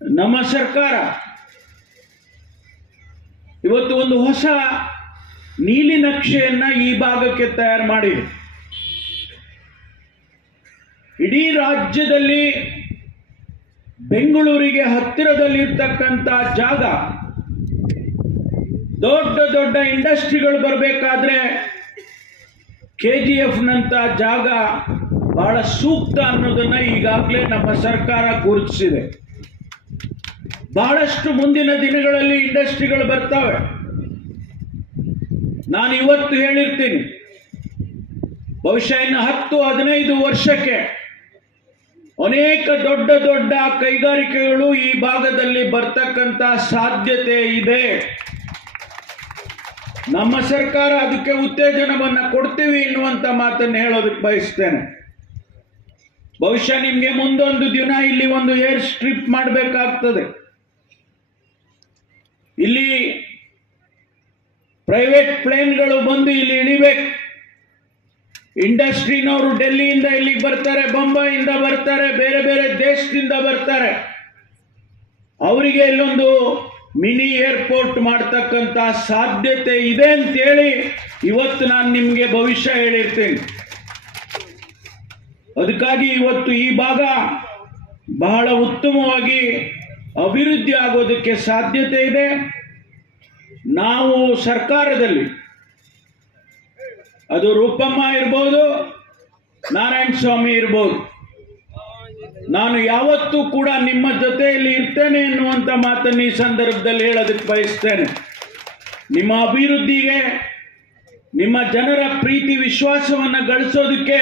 ನಮ್ಮ ಸರ್ಕಾರ ಇವತ್ತು ಒಂದು ಹೊಸ ನೀಲಿ ನಕ್ಷೆಯನ್ನ ಈ ಭಾಗಕ್ಕೆ ತಯಾರು ಮಾಡಿದೆ. ಇಡೀ ರಾಜ್ಯದಲ್ಲಿ ಬೆಂಗಳೂರಿಗೆ ಹತ್ತಿರದಲ್ಲಿರ್ತಕ್ಕಂಥ ಜಾಗ, ದೊಡ್ಡ ದೊಡ್ಡ ಇಂಡಸ್ಟ್ರಿಗಳು ಬರಬೇಕಾದ್ರೆ KGF-ನಂತ ಜಾಗ ಬಹಳ ಸೂಕ್ತ ಅನ್ನೋದನ್ನ ಈಗಾಗಲೇ ನಮ್ಮ ಸರ್ಕಾರ ಗುರುತಿಸಿದೆ. ಬಹಳಷ್ಟು ಮುಂದಿನ ದಿನಗಳಲ್ಲಿ ಇಂಡಸ್ಟ್ರಿಗಳು ಬರ್ತವೆ. ನಾನು ಇವತ್ತು ಹೇಳಿರ್ತೀನಿ, ಬಹುಶಃ ಇನ್ನು 10-15 ವರ್ಷಕ್ಕೆ ಅನೇಕ ದೊಡ್ಡ ದೊಡ್ಡ ಕೈಗಾರಿಕೆಗಳು ಈ ಭಾಗದಲ್ಲಿ ಬರ್ತಕ್ಕಂಥ ಸಾಧ್ಯತೆ ಇದೆ. ನಮ್ಮ ಸರ್ಕಾರ ಅದಕ್ಕೆ ಉತ್ತೇಜನವನ್ನು ಕೊಡ್ತೀವಿ ಎನ್ನುವಂತ ಮಾತನ್ನು ಹೇಳೋದಕ್ಕೆ ಬಯಸ್ತೇನೆ. ಬಹುಶಃ ನಿಮಗೆ ಮುಂದೊಂದು ದಿನ ಇಲ್ಲಿ ಒಂದು ಏರ್ ಸ್ಟ್ರಿಪ್ ಮಾಡಬೇಕಾಗ್ತದೆ. ಇಲ್ಲಿ ಪ್ರೈವೇಟ್ ಪ್ಲೇನ್ಗಳು ಬಂದು ಇಲ್ಲಿ ಇಳಿಬೇಕು. ಇಂಡಸ್ಟ್ರಿನವರು ಡೆಲ್ಲಿಯಿಂದ ಇಲ್ಲಿಗೆ ಬರ್ತಾರೆ, ಬೊಂಬಾಯಿಂದ ಬರ್ತಾರೆ, ಬೇರೆ ಬೇರೆ ದೇಶದಿಂದ ಬರ್ತಾರೆ. ಅವರಿಗೆ ಇಲ್ಲೊಂದು ಮಿನಿ ಏರ್ಪೋರ್ಟ್ ಮಾಡ್ತಕ್ಕಂಥ ಸಾಧ್ಯತೆ ಇದೆ ಅಂತೇಳಿ ಇವತ್ತು ನಾನು ನಿಮಗೆ ಭವಿಷ್ಯ ಹೇಳಿರ್ತೇನೆ. ಅದಕ್ಕಾಗಿ ಇವತ್ತು ಈ ಭಾಗ ಬಹಳ ಉತ್ತಮವಾಗಿ ಅಭಿವೃದ್ಧಿ ಆಗೋದಕ್ಕೆ ಸಾಧ್ಯತೆ ಇದೆ. ನಾವು ಸರ್ಕಾರದಲ್ಲಿ, ಅದು ರೂಪಮ್ಮ ಇರ್ಬೋದು, ನಾರಾಯಣ ಸ್ವಾಮಿ ಇರ್ಬೋದು, ನಾನು ಯಾವತ್ತೂ ಕೂಡ ನಿಮ್ಮ ಜೊತೆಯಲ್ಲಿ ಇರ್ತೇನೆ ಎನ್ನುವಂಥ ಮಾತನ್ನು ಈ ಸಂದರ್ಭದಲ್ಲಿ ಹೇಳೋದಕ್ಕೆ ಬಯಸ್ತೇನೆ. ನಿಮ್ಮ ಅಭಿವೃದ್ಧಿಗೆ, ನಿಮ್ಮ ಜನರ ಪ್ರೀತಿ ವಿಶ್ವಾಸವನ್ನು ಗಳಿಸೋದಕ್ಕೆ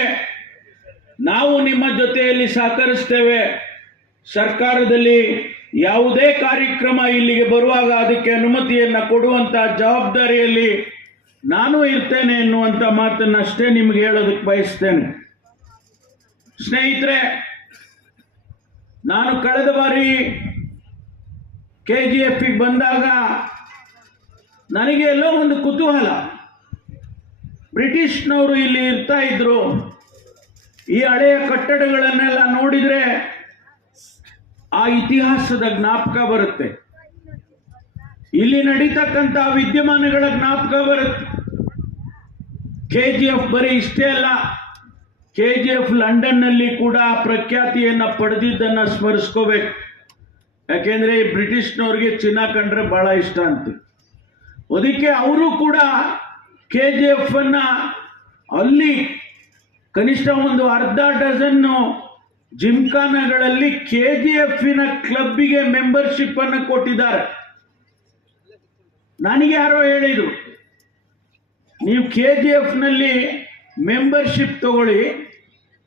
ನಾವು ನಿಮ್ಮ ಜೊತೆಯಲ್ಲಿ ಸಹಕರಿಸ್ತೇವೆ. ಸರ್ಕಾರದಲ್ಲಿ ಯಾವುದೇ ಕಾರ್ಯಕ್ರಮ ಇಲ್ಲಿಗೆ ಬರುವಾಗ ಅದಕ್ಕೆ ಅನುಮತಿಯನ್ನು ಕೊಡುವಂಥ ಜವಾಬ್ದಾರಿಯಲ್ಲಿ ನಾನು ಇರ್ತೇನೆ ಎನ್ನುವಂಥ ಮಾತನ್ನಷ್ಟೇ ನಿಮಗೆ ಹೇಳೋದಕ್ಕೆ ಬಯಸ್ತೇನೆ. ಸ್ನೇಹಿತರೆ, ನಾನು ಕಳೆದ ಬಾರಿ KGFಗೆ ಬಂದಾಗ ನನಗೆ ಎಲ್ಲೋ ಒಂದು ಕುತೂಹಲ. ಬ್ರಿಟಿಷ್ನವರು ಇಲ್ಲಿ ಇರ್ತಾ ಇದ್ರು. ಈ ಹಳೆಯ ಕಟ್ಟಡಗಳನ್ನೆಲ್ಲ ನೋಡಿದರೆ ಆ ಇತಿಹಾಸದ ಜ್ಞಾಪಕ ಬರುತ್ತೆ, ಇಲ್ಲಿ ನಡೀತಕ್ಕಂಥ ವಿದ್ಯಮಾನಗಳ ಜ್ಞಾಪಕ ಬರುತ್ತೆ. KGF ಬರೀ ಇಷ್ಟೇ ಅಲ್ಲ, KGF ಲಂಡನ್ನಲ್ಲಿ ಕೂಡ ಪ್ರಖ್ಯಾತಿಯನ್ನು ಪಡೆದಿದ್ದನ್ನು ಸ್ಮರಿಸ್ಕೋಬೇಕು. ಯಾಕೆಂದರೆ ಈ ಬ್ರಿಟಿಷ್ನವ್ರಿಗೆ ಚಿನ್ನ ಕಂಡ್ರೆ ಭಾಳ ಇಷ್ಟ ಅಂತ. ಅದಕ್ಕೆ ಅವರು ಕೂಡ KGF ಅನ್ನು ಅಲ್ಲಿ ಕನಿಷ್ಠ ಒಂದು ಅರ್ಧ ಡಜನ್ನು ಜಿಮ್ಖಾನಗಳಲ್ಲಿ KGFನ ಕ್ಲಬ್ಬಿಗೆ ಮೆಂಬರ್ಶಿಪ್ ಅನ್ನು ಕೊಟ್ಟಿದ್ದಾರೆ. ನನಗೆ ಯಾರೋ ಹೇಳಿದರು, ನೀವು KGFನಲ್ಲಿ ಮೆಂಬರ್ಶಿಪ್ ತಗೊಳ್ಳಿ,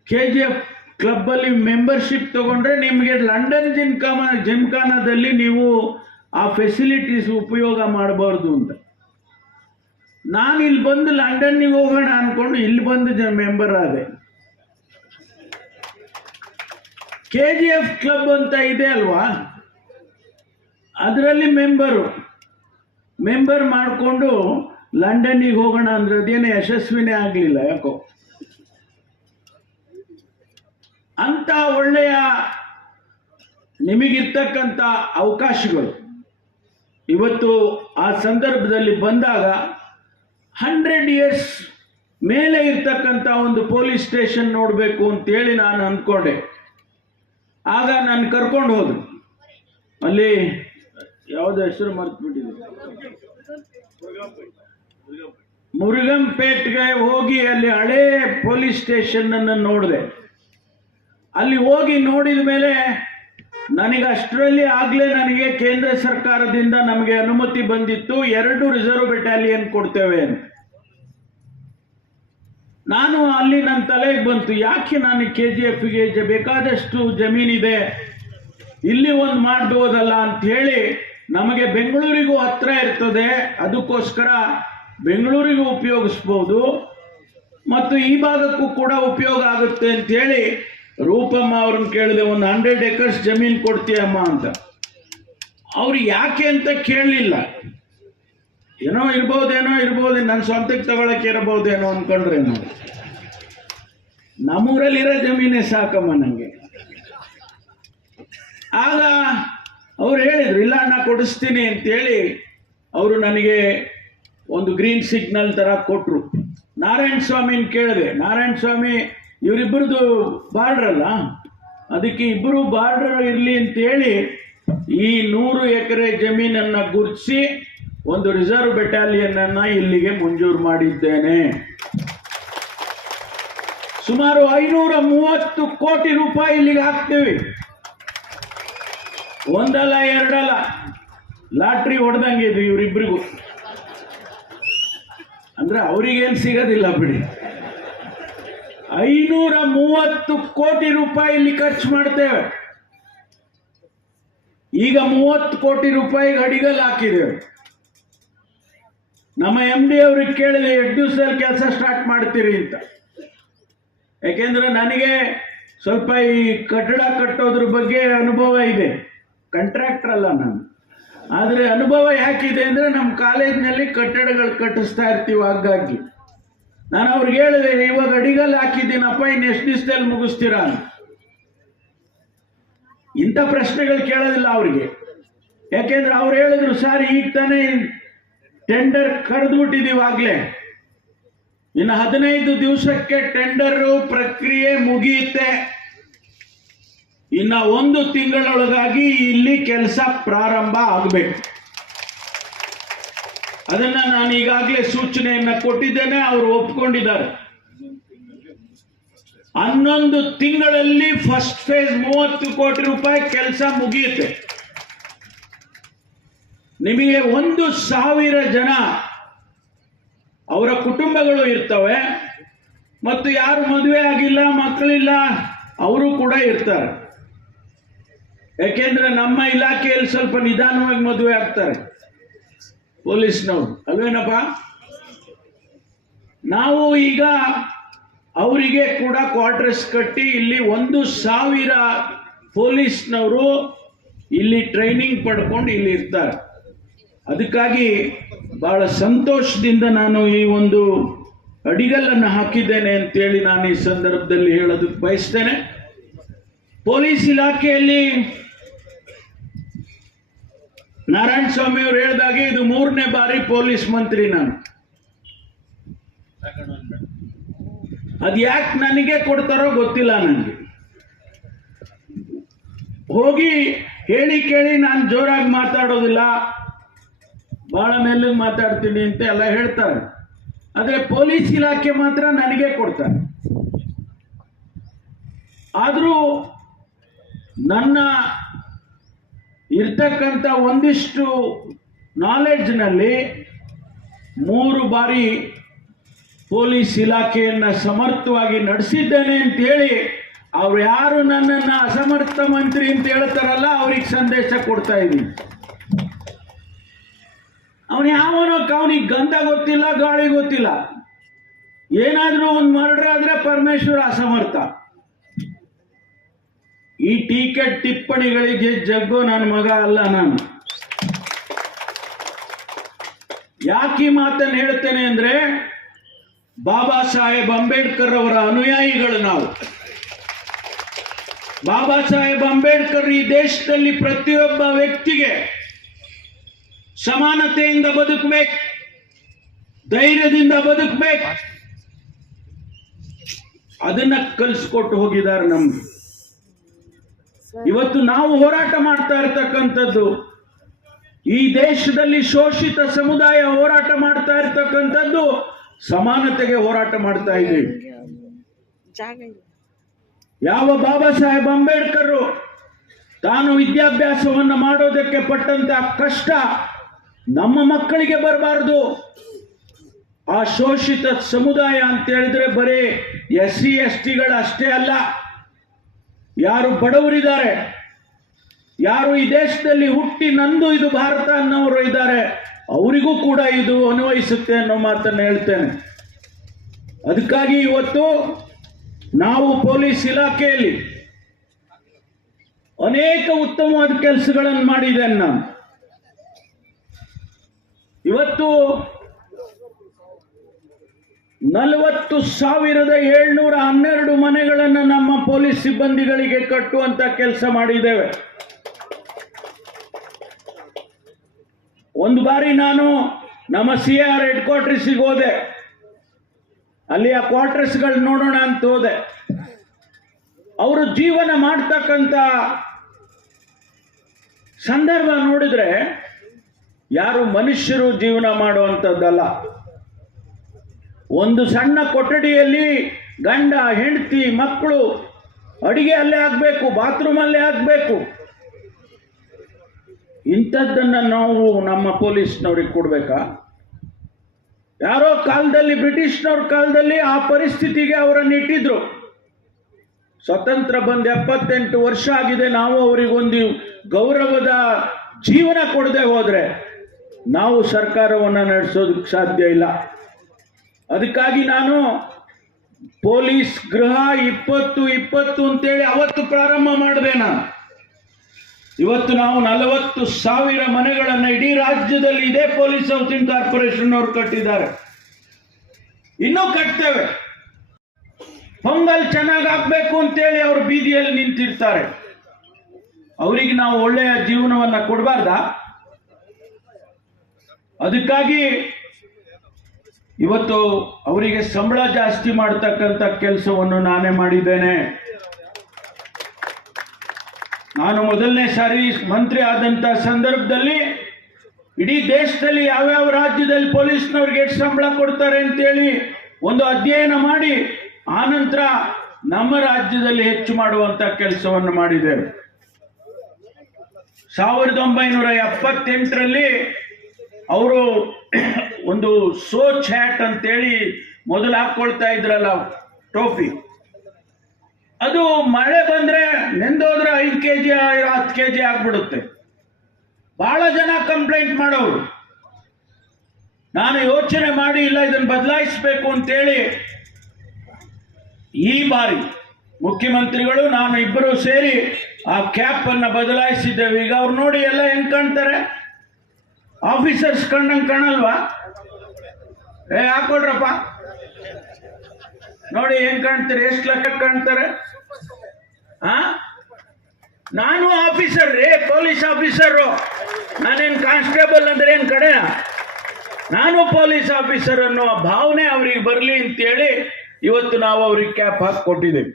KGF ಕ್ಲಬ್ಬಲ್ಲಿ ಮೆಂಬರ್ಶಿಪ್ ತಗೊಂಡ್ರೆ ನಿಮಗೆ ಲಂಡನ್ ಜಿಮ್ಖಾನದಲ್ಲಿ ನೀವು ಆ ಫೆಸಿಲಿಟೀಸ್ ಉಪಯೋಗ ಮಾಡಬಾರ್ದು ಅಂತ. ನಾನು ಇಲ್ಲಿ ಬಂದು ಲಂಡನ್ನಿಗೆ ಹೋಗೋಣ ಅಂದ್ಕೊಂಡು ಇಲ್ಲಿ ಬಂದು ಮೆಂಬರ್ ಆದೆ. KGF ಕ್ಲಬ್ ಅಂತ ಇದೆ ಅಲ್ವಾ, ಅದರಲ್ಲಿ ಮೆಂಬರ್ ಮಾಡಿಕೊಂಡು ಲಂಡನ್ನಿಗೆ ಹೋಗೋಣ ಅಂದ್ರೆ ಅದೇನು ಯಶಸ್ವಿನೇ ಆಗಲಿಲ್ಲ. ಯಾಕೋ ಅಂತ ಒಳ್ಳೆಯ ನಿಮಗಿರ್ತಕ್ಕಂಥ ಅವಕಾಶಗಳು ಇವತ್ತು ಆ ಸಂದರ್ಭದಲ್ಲಿ ಬಂದಾಗ 100 years ಮೇಲೆ ಇರ್ತಕ್ಕಂಥ ಒಂದು ಪೊಲೀಸ್ ಸ್ಟೇಷನ್ ನೋಡಬೇಕು ಅಂತೇಳಿ ನಾನು ಅಂದ್ಕೊಂಡೆ. ಆಗ ನಾನು ಕರ್ಕೊಂಡು ಹೋದ್ರು. ಅಲ್ಲಿ ಯಾವುದೋ ಹೆಸರು ಮರೆತುಬಿಟ್ಟಿದೆ, ಮುರುಗಂಪೇಟ್ಗೆ ಹೋಗಿ ಅಲ್ಲಿ ಹಳೇ ಪೊಲೀಸ್ ಸ್ಟೇಷನ್ ಅನ್ನು ನೋಡಿದೆ. ಅಲ್ಲಿ ಹೋಗಿ ನೋಡಿದ ಮೇಲೆ ನನಗೆ ಅಷ್ಟರಲ್ಲಿ ಆಗಲೇ ನನಗೆ ಕೇಂದ್ರ ಸರ್ಕಾರದಿಂದ ನಮಗೆ ಅನುಮತಿ ಬಂದಿತ್ತು, 2 ರಿಸರ್ವ್ ಬೆಟಾಲಿಯನ್ ಕೊಡ್ತೇವೆ ಅಂತ. ನಾನು ಅಲ್ಲಿ ನನ್ನ ತಲೆಗೆ ಬಂತು, ಯಾಕೆ ನಾನು KGFಗೆ ಬೇಕಾದಷ್ಟು ಜಮೀನಿದೆ, ಇಲ್ಲಿ ಒಂದು ಮಾಡ್ಬೋದಲ್ಲ ಅಂತ ಹೇಳಿ. ನಮಗೆ ಬೆಂಗಳೂರಿಗೂ ಹತ್ರ ಇರ್ತದೆ, ಅದಕ್ಕೋಸ್ಕರ ಬೆಂಗಳೂರಿಗೂ ಉಪಯೋಗಿಸ್ಬೋದು ಮತ್ತು ಈ ಭಾಗಕ್ಕೂ ಕೂಡ ಉಪಯೋಗ ಆಗುತ್ತೆ ಅಂಥೇಳಿ ರೂಪಮ್ಮ ಅವ್ರನ್ನ ಕೇಳಿದೆ, ಒಂದು 100 acres ಜಮೀನು ಕೊಡ್ತೀಯಮ್ಮ ಅಂತ. ಅವ್ರು ಯಾಕೆ ಅಂತ ಕೇಳಲಿಲ್ಲ, ಏನೋ ಇರ್ಬೋದೇನೋ ನನ್ನ ಸ್ವಂತಕ್ಕೆ ತಗೊಳಕ್ಕೆ ಇರಬಹುದೇನೋ ಅಂದ್ಕೊಂಡ್ರೆ. ನಾವು ನಮ್ಮೂರಲ್ಲಿರೋ ಜಮೀನೇ ಸಾಕಮ್ಮ ನನಗೆ. ಆಗ ಅವ್ರು ಹೇಳಿದ್ರು, ಇಲ್ಲ ನಾ ಕೊಡಿಸ್ತೀನಿ ಅಂತೇಳಿ ಅವರು ನನಗೆ ಒಂದು ಗ್ರೀನ್ ಸಿಗ್ನಲ್ ಥರ ಕೊಟ್ಟರು. ನಾರಾಯಣ ಸ್ವಾಮಿನ ಕೇಳಿದೆ, ನಾರಾಯಣ ಸ್ವಾಮಿ ಇವರಿಬ್ಬರದು ಬಾರ್ಡ್ರ್ ಅಲ್ಲ, ಅದಕ್ಕೆ ಇಬ್ಬರು ಬಾರ್ಡ್ರ್ ಇರಲಿ ಅಂತೇಳಿ ಈ 100 ಎಕರೆ ಜಮೀನನ್ನು ಗುರುತಿಸಿ ಒಂದು ರಿಸರ್ವ್ ಬೆಟಾಲಿಯನ್ ಇಲ್ಲಿಗೆ ಮಂಜೂರು ಮಾಡಿದ್ದೇನೆ. ಸುಮಾರು 530 ಕೋಟಿ ರೂಪಾಯಿ ಇಲ್ಲಿಗೆ ಹಾಕ್ತೀವಿ. ಒಂದಲ್ಲ ಎರಡಲ್ಲ, ಲಾಟ್ರಿ ಹೊಡೆದಂಗಿದ್ವಿ ಇವರಿಬ್ಬರಿಗೂ. ಅಂದ್ರೆ ಅವರಿಗೇನು ಸಿಗೋದಿಲ್ಲ ಬಿಡಿ. 530 ಕೋಟಿ ರೂಪಾಯಿ ಇಲ್ಲಿ ಖರ್ಚು ಮಾಡ್ತೇವೆ. ಈಗ 30 ಕೋಟಿ ರೂಪಾಯಿಗೆ ಅಡಿಗಲ್ ಹಾಕಿದ್ದೇವೆ. ನಮ್ಮ MD ಅವ್ರಿಗೆ ಕೇಳಿದೆ, 8 ದಿವಸದಲ್ಲಿ ಕೆಲಸ ಸ್ಟಾರ್ಟ್ ಮಾಡ್ತೀರಿ ಅಂತ. ಯಾಕೆಂದ್ರೆ ನನಗೆ ಸ್ವಲ್ಪ ಈ ಕಟ್ಟಡ ಕಟ್ಟೋದ್ರ ಬಗ್ಗೆ ಅನುಭವ ಇದೆ, ಕಾಂಟ್ರಾಕ್ಟರ್ ಅಲ್ಲ ನಾನು. ಆದರೆ ಅನುಭವ ಯಾಕಿದೆ ಅಂದರೆ ನಮ್ಮ ಕಾಲೇಜಿನಲ್ಲಿ ಕಟ್ಟಡಗಳು ಕಟ್ಟಿಸ್ತಾ ಇರ್ತೀವಿ ಆಗಾಗಿ. ನಾನು ಅವ್ರಿಗೆ ಹೇಳಿದೆ, ಇವಾಗ ಅಡಿಗಲ್ಲಿ ಹಾಕಿದ್ದೀನಪ್ಪ, ಇನ್ನು ಎಷ್ಟು ದಿವಸದಲ್ಲಿ ಮುಗಿಸ್ತೀರಾ ಅಂತ. ಇಂಥ ಪ್ರಶ್ನೆಗಳು ಕೇಳೋದಿಲ್ಲ ಅವರಿಗೆ. ಯಾಕೆಂದ್ರೆ ಅವ್ರು ಹೇಳಿದ್ರು, ಸರ್ ಈಗ ತಾನೇ ಟೆಂಡರ್ ಕರೆದ್ಬಿಟ್ಟಿದ್ದೀವಿ ಆಗಲೇ, ಇನ್ನು 15 ದಿವಸಕ್ಕೆ ಟೆಂಡರು ಪ್ರಕ್ರಿಯೆ ಮುಗಿಯುತ್ತೆ, ಇನ್ನು 1 ತಿಂಗಳೊಳಗಾಗಿ ಇಲ್ಲಿ ಕೆಲಸ ಪ್ರಾರಂಭ ಆಗಬೇಕು. ಅದನ್ನ ನಾನು ಈಗಾಗಲೇ ಸೂಚನೆಯನ್ನ ಕೊಟ್ಟಿದ್ದೇನೆ, ಅವರು ಒಪ್ಕೊಂಡಿದ್ದಾರೆ. 11 ತಿಂಗಳಲ್ಲಿ ಫಸ್ಟ್ ಫೇಸ್ 30 ಕೋಟಿ ರೂಪಾಯಿ ಕೆಲಸ ಮುಗಿಯುತ್ತೆ. ನಿಮಗೆ 1,000 ಜನ ಅವರ ಕುಟುಂಬಗಳು ಇರ್ತವೆ, ಮತ್ತು ಯಾರು ಮದುವೆ ಆಗಿಲ್ಲ, ಮಕ್ಕಳಿಲ್ಲ, ಅವರು ಕೂಡ ಇರ್ತಾರೆ. ಯಾಕೆಂದ್ರೆ ನಮ್ಮ ಇಲಾಖೆಯಲ್ಲಿ ಸ್ವಲ್ಪ ನಿಧಾನವಾಗಿ ಮದುವೆ ಆಗ್ತಾರೆ ಪೊಲೀಸ್ನವ್ರು, ಅಲ್ವೇನಪ್ಪ? ನಾವು ಈಗ ಅವರಿಗೆ ಕೂಡ ಕ್ವಾರ್ಟರ್ಸ್ ಕಟ್ಟಿ ಇಲ್ಲಿ 1,000 ಪೊಲೀಸ್ನವರು ಇಲ್ಲಿ ಟ್ರೈನಿಂಗ್ ಪಡ್ಕೊಂಡು ಇಲ್ಲಿ ಇರ್ತಾರೆ. ಅದಕ್ಕಾಗಿ ಬಹಳ ಸಂತೋಷದಿಂದ ನಾನು ಈ ಒಂದು ಅಡಿಗಲ್ಲನ್ನು ಹಾಕಿದ್ದೇನೆ ಅಂತೇಳಿ ನಾನು ಈ ಸಂದರ್ಭದಲ್ಲಿ ಹೇಳೋದಕ್ಕೆ ಬಯಸ್ತೇನೆ. ಪೊಲೀಸ್ ಇಲಾಖೆಯಲ್ಲಿ ನಾರಾಯಣ ಸ್ವಾಮಿ ಅವರು ಹೇಳಿದಾಗೆ ಇದು 3ನೇ ಬಾರಿ ಪೊಲೀಸ್ ಮಂತ್ರಿ ನಾನು. ಅದು ಯಾಕೆ ನನಗೆ ಕೊಡ್ತಾರೋ ಗೊತ್ತಿಲ್ಲ. ನನಗೆ ಹೋಗಿ ಹೇಳಿ ಕೇಳಿ ನಾನು ಜೋರಾಗಿ ಮಾತಾಡೋದಿಲ್ಲ, ಬಹಳ ಮೆಲ್ಲಗೆ ಮಾತಾಡ್ತೀನಿ ಅಂತ ಎಲ್ಲ ಹೇಳ್ತಾರೆ. ಆದರೆ ಪೊಲೀಸ್ ಇಲಾಖೆ ಮಾತ್ರ ನನಗೆ ಕೊಡ್ತಾರೆ. ಆದರೂ ನನ್ನ ಇರ್ತಕ್ಕಂಥ ಒಂದಿಷ್ಟು ನಾಲೆಡ್ಜ್ನಲ್ಲಿ 3 ಬಾರಿ ಪೊಲೀಸ್ ಇಲಾಖೆಯನ್ನು ಸಮರ್ಥವಾಗಿ ನಡೆಸಿದ್ದೇನೆ ಅಂತೇಳಿ ಅವ್ರು ಯಾರು ನನ್ನನ್ನು ಅಸಮರ್ಥ ಮಂತ್ರಿ ಅಂತ ಹೇಳ್ತಾರಲ್ಲ ಅವ್ರಿಗೆ ಸಂದೇಶ ಕೊಡ್ತಾ ಇದ್ದೀನಿ. ಅವನಿಗೆ ಗಂಧ ಗೊತ್ತಿಲ್ಲ, ಗಾಳಿ ಗೊತ್ತಿಲ್ಲ. ಏನಾದರೂ ಒಂದು ಮರ್ಡರ್ ಆದ್ರೆ ಪರಮೇಶ್ವರ ಅಸಮರ್ಥ. ಈ ಟೀಕೆಟ್ ಟಿಪ್ಪಣಿಗಳಿಗೆ ಜಗ್ಗೋ ನನ್ನ ಮಗ ಅಲ್ಲ ನಾನು. ಯಾಕೆ ಈ ಮಾತನ್ನು ಹೇಳ್ತೇನೆ ಅಂದ್ರೆ, ಬಾಬಾ ಸಾಹೇಬ್ ಅಂಬೇಡ್ಕರ್ ಅವರ ಅನುಯಾಯಿಗಳು ನಾವು. ಬಾಬಾ ಸಾಹೇಬ್ ಅಂಬೇಡ್ಕರ್ ಈ ದೇಶದಲ್ಲಿ ಪ್ರತಿಯೊಬ್ಬ ವ್ಯಕ್ತಿಗೆ ಸಮಾನತೆಯಿಂದ ಬದುಕಬೇಕು, ಧೈರ್ಯದಿಂದ ಬದುಕಬೇಕು, ಅದನ್ನ ಕಲಿಸ್ಕೊಟ್ಟು ಹೋಗಿದ್ದಾರೆ ನಮ್ಗೆ. ಇವತ್ತು ನಾವು ಹೋರಾಟ ಮಾಡ್ತಾ ಇರ್ತಕ್ಕಂಥದ್ದು, ಈ ದೇಶದಲ್ಲಿ ಶೋಷಿತ ಸಮುದಾಯ ಹೋರಾಟ ಮಾಡ್ತಾ ಇರ್ತಕ್ಕಂಥದ್ದು ಸಮಾನತೆಗೆ ಹೋರಾಟ ಮಾಡ್ತಾ ಇದ್ದೀವಿ. ಯಾವ ಬಾಬಾ ಸಾಹೇಬ್ ಅಂಬೇಡ್ಕರ್ ತಾನು ವಿದ್ಯಾಭ್ಯಾಸವನ್ನು ಮಾಡೋದಕ್ಕೆ ಪಟ್ಟಂತ ಕಷ್ಟ ನಮ್ಮ ಮಕ್ಕಳಿಗೆ ಬರಬಾರದು. ಆ ಶೋಷಿತ ಸಮುದಾಯ ಅಂತ ಹೇಳಿದ್ರೆ ಬರೀ SC STಗಳು ಅಷ್ಟೇ ಅಲ್ಲ, ಯಾರು ಬಡವರಿದ್ದಾರೆ, ಯಾರು ಈ ದೇಶದಲ್ಲಿ ಹುಟ್ಟಿ ನಂದು ಇದು ಭಾರತ ಅನ್ನೋರು ಇದ್ದಾರೆ, ಅವರಿಗೂ ಕೂಡ ಇದು ಅನ್ವಯಿಸುತ್ತೆ ಅನ್ನೋ ಮಾತನ್ನು ಹೇಳ್ತೇನೆ. ಅದಕ್ಕಾಗಿ ಇವತ್ತು ನಾವು ಪೊಲೀಸ್ ಇಲಾಖೆಯಲ್ಲಿ ಅನೇಕ ಉತ್ತಮವಾದ ಕೆಲಸಗಳನ್ನು ಮಾಡಿದ್ದೇನೆ ನಾನು. ಇವತ್ತು 40,712 ಮನೆಗಳನ್ನು ನಮ್ಮ ಪೊಲೀಸ್ ಸಿಬ್ಬಂದಿಗಳಿಗೆ ಕಟ್ಟುವಂತ ಕೆಲಸ ಮಾಡಿದ್ದೇವೆ. ಒಂದು ಬಾರಿ ನಾನು ನಮ್ಮ CR ಹೆಡ್ ಕ್ವಾರ್ಟರ್ಸಿಗೆ ಹೋದೆ, ಅಲ್ಲಿ ಆ ಕ್ವಾರ್ಟರ್ಸ್ಗಳು ನೋಡೋಣ ಅಂತ ಹೋದೆ. ಅವರು ಜೀವನ ಮಾಡ್ತಕ್ಕಂಥ ಸಂದರ್ಭ ನೋಡಿದ್ರೆ ಯಾರು ಮನುಷ್ಯರು ಜೀವನ ಮಾಡುವಂಥದ್ದಲ್ಲ. ಒಂದು ಸಣ್ಣ ಕೊಠಡಿಯಲ್ಲಿ ಗಂಡ ಹೆಂಡತಿ ಮಕ್ಕಳು, ಅಡಿಗೆ ಅಲ್ಲೇ ಆಗಬೇಕು, ಬಾತ್ರೂಮ್ ಅಲ್ಲೇ ಆಗಬೇಕು. ಇಂಥದ್ದನ್ನು ನಾವು ನಮ್ಮ ಪೊಲೀಸ್ನವ್ರಿಗೆ ಕೊಡ್ಬೇಕಾ? ಯಾರೋ ಕಾಲದಲ್ಲಿ, ಬ್ರಿಟಿಷ್ನವ್ರ ಕಾಲದಲ್ಲಿ ಆ ಪರಿಸ್ಥಿತಿಗೆ ಅವರನ್ನು ಇಟ್ಟಿದ್ರು. ಸ್ವತಂತ್ರ ಬಂದು 78 ವರ್ಷ ಆಗಿದೆ, ನಾವು ಅವರಿಗೊಂದು ಗೌರವದ ಜೀವನ ಕೊಡದೆ ಹೋದ್ರೆ ನಾವು ಸರ್ಕಾರವನ್ನು ನಡೆಸೋದಕ್ಕೆ ಸಾಧ್ಯ ಇಲ್ಲ. ಅದಕ್ಕಾಗಿ ನಾನು ಪೊಲೀಸ್ ಗೃಹ 2020 ಅಂತೇಳಿ ಅವತ್ತು ಪ್ರಾರಂಭ ಮಾಡಿದೆ. ನಾನು ಇವತ್ತು ನಾವು 40,000 ಮನೆಗಳನ್ನು ಇಡೀ ರಾಜ್ಯದಲ್ಲಿ ಇದೇ ಪೊಲೀಸ್ ಹೌಸಿಂಗ್ ಕಾರ್ಪೊರೇಷನ್ ಅವರು ಕಟ್ಟಿದ್ದಾರೆ. ಇನ್ನೂ ಕಟ್ತೇವೆ. ಪೊಂಗಲ್ ಚೆನ್ನಾಗಾಗಬೇಕು ಅಂತೇಳಿ ಅವರು ಬೀದಿಯಲ್ಲಿ ನಿಂತಿರ್ತಾರೆ. ಅವರಿಗೆ ನಾವು ಒಳ್ಳೆಯ ಜೀವನವನ್ನ ಕೊಡಬಾರ್ದಾ? ಅದಕ್ಕಾಗಿ ಇವತ್ತು ಅವರಿಗೆ ಸಂಬಳ ಜಾಸ್ತಿ ಮಾಡತಕ್ಕಂಥ ಕೆಲಸವನ್ನು ನಾನೇ ಮಾಡಿದ್ದೇನೆ. ನಾನು ಮೊದಲನೇ ಸಾರಿ ಮಂತ್ರಿ ಆದಂಥ ಸಂದರ್ಭದಲ್ಲಿ ಇಡೀ ದೇಶದಲ್ಲಿ ಯಾವ್ಯಾವ ರಾಜ್ಯದಲ್ಲಿ ಪೊಲೀಸ್ನವ್ರಿಗೆ ಎಷ್ಟು ಸಂಬಳ ಕೊಡ್ತಾರೆ ಅಂತೇಳಿ ಒಂದು ಅಧ್ಯಯನ ಮಾಡಿ ಆನಂತರ ನಮ್ಮ ರಾಜ್ಯದಲ್ಲಿ ಹೆಚ್ಚು ಮಾಡುವಂಥ ಕೆಲಸವನ್ನು ಮಾಡಿದ್ದೇವೆ. 1978ರಲ್ಲಿ ಅವರು ಒಂದು ಸೋಚ್ ಹ್ಯಾಟ್ ಅಂತೇಳಿ ಮೊದಲು ಹಾಕ್ಕೊಳ್ತಾ ಇದ್ರಲ್ಲ ಟೋಪಿ, ಅದು ಮಳೆ ಬಂದ್ರೆ ನೆಂದೋದ್ರೆ 5 kg 10 kg ಆಗ್ಬಿಡುತ್ತೆ. ಬಹಳ ಜನ ಕಂಪ್ಲೇಂಟ್ ಮಾಡೋರು. ನಾನು ಯೋಚನೆ ಮಾಡಿ ಇಲ್ಲ ಇದನ್ನು ಬದಲಾಯಿಸಬೇಕು ಅಂತೇಳಿ ಈ ಬಾರಿ ಮುಖ್ಯಮಂತ್ರಿಗಳು ನಾನು ಇಬ್ಬರು ಸೇರಿ ಆ ಕ್ಯಾಪ್ ಅನ್ನ ಬದಲಾಯಿಸಿದ್ದೇವೆ. ಈಗ ಅವ್ರು ನೋಡಿ ಎಲ್ಲ ಹೆಂಗ್ ಕಾಣ್ತಾರೆ, ಆಫೀಸರ್ಸ್ ಕಂಡಂಗೆ ಕಾಣಲ್ವಾ? ಹಾಕೊಳ್ರಪ್ಪ ನೋಡಿ ಹೆಂಗ್ ಕಾಣ್ತಾರೆ, ಎಷ್ಟು ಲೆಕ್ಕ ಕಾಣ್ತಾರೆ. ನಾನು ಆಫೀಸರ್ ರೇ, ಪೊಲೀಸ್ ಆಫೀಸರು. ನಾನೇನ್ ಕಾನ್ಸ್ಟೇಬಲ್ ಅಂದ್ರೆ ಏನ್ ಕಡೆ, ನಾನು ಪೊಲೀಸ್ ಆಫೀಸರ್ ಅನ್ನುವ ಭಾವನೆ ಅವ್ರಿಗೆ ಬರಲಿ ಅಂತೇಳಿ ಇವತ್ತು ನಾವು ಅವ್ರಿಗೆ ಕ್ಯಾಪ್ ಹಾಕಿ ಕೊಟ್ಟಿದ್ದೇವೆ.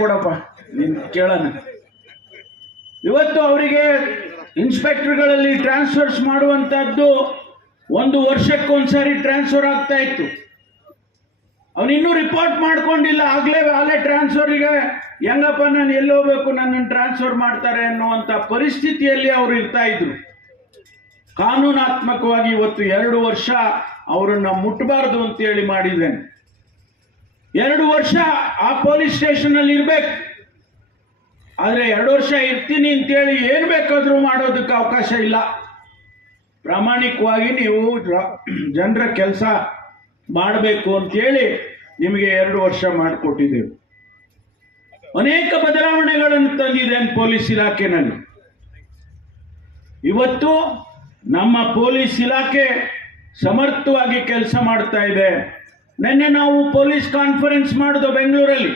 ಕೊಡಪ್ಪ ನೀನ್ ಕೇಳೋಣ. ಇವತ್ತು ಅವರಿಗೆ ಇನ್ಸ್ಪೆಕ್ಟರ್ಗಳಲ್ಲಿ ಟ್ರಾನ್ಸ್ಫರ್ಸ್ ಮಾಡುವಂತಹದ್ದು 1 ವರ್ಷಕ್ಕೊಂದ್ಸರಿ ಟ್ರಾನ್ಸ್ಫರ್ ಆಗ್ತಾ ಇತ್ತು. ಅವನಿನ್ನೂ ರಿಪೋರ್ಟ್ ಮಾಡ್ಕೊಂಡಿಲ್ಲ, ಆಗಲೇ ಟ್ರಾನ್ಸ್ಫರ್ಗೆ ಹೆಂಗಪ್ಪ ನಾನು ಎಲ್ಲಿ ಹೋಗ್ಬೇಕು, ನನ್ನನ್ನು ಟ್ರಾನ್ಸ್ಫರ್ ಮಾಡ್ತಾರೆ ಅನ್ನುವಂಥ ಪರಿಸ್ಥಿತಿಯಲ್ಲಿ ಅವರು ಇರ್ತಾ ಇದ್ರು. ಕಾನೂನಾತ್ಮಕವಾಗಿ ಇವತ್ತು 2 ವರ್ಷ ಅವರನ್ನ ಮುಟ್ಟಬಾರದು ಅಂತೇಳಿ ಮಾಡಿದ್ದೇನೆ. 2 ವರ್ಷ ಆ ಪೊಲೀಸ್ ಸ್ಟೇಷನ್ ಅಲ್ಲಿ ಇರ್ಬೇಕು. ಆದ್ರೆ 2 ವರ್ಷ ಇರ್ತೀನಿ ಅಂತೇಳಿ ಏನ್ ಬೇಕಾದ್ರೂ ಮಾಡೋದಕ್ಕೆ ಅವಕಾಶ ಇಲ್ಲ. ಪ್ರಾಮಾಣಿಕವಾಗಿ ನೀವು ಜನರ ಕೆಲಸ ಮಾಡಬೇಕು ಅಂತೇಳಿ ನಿಮಗೆ 2 ವರ್ಷ ಮಾಡಿಕೊಟ್ಟಿದ್ದೇವೆ. ಅನೇಕ ಬದಲಾವಣೆಗಳನ್ನು ತಂದಿದ್ದೇನೆ ಪೊಲೀಸ್ ಇಲಾಖೆನಲ್ಲಿ. ಇವತ್ತು ನಮ್ಮ ಪೊಲೀಸ್ ಇಲಾಖೆ ಸಮರ್ಥವಾಗಿ ಕೆಲಸ ಮಾಡ್ತಾ ಇದೆ. ನಿನ್ನೆ ನಾವು ಪೊಲೀಸ್ ಕಾನ್ಫರೆನ್ಸ್ ಮಾಡಿದ್ವು ಬೆಂಗಳೂರಲ್ಲಿ.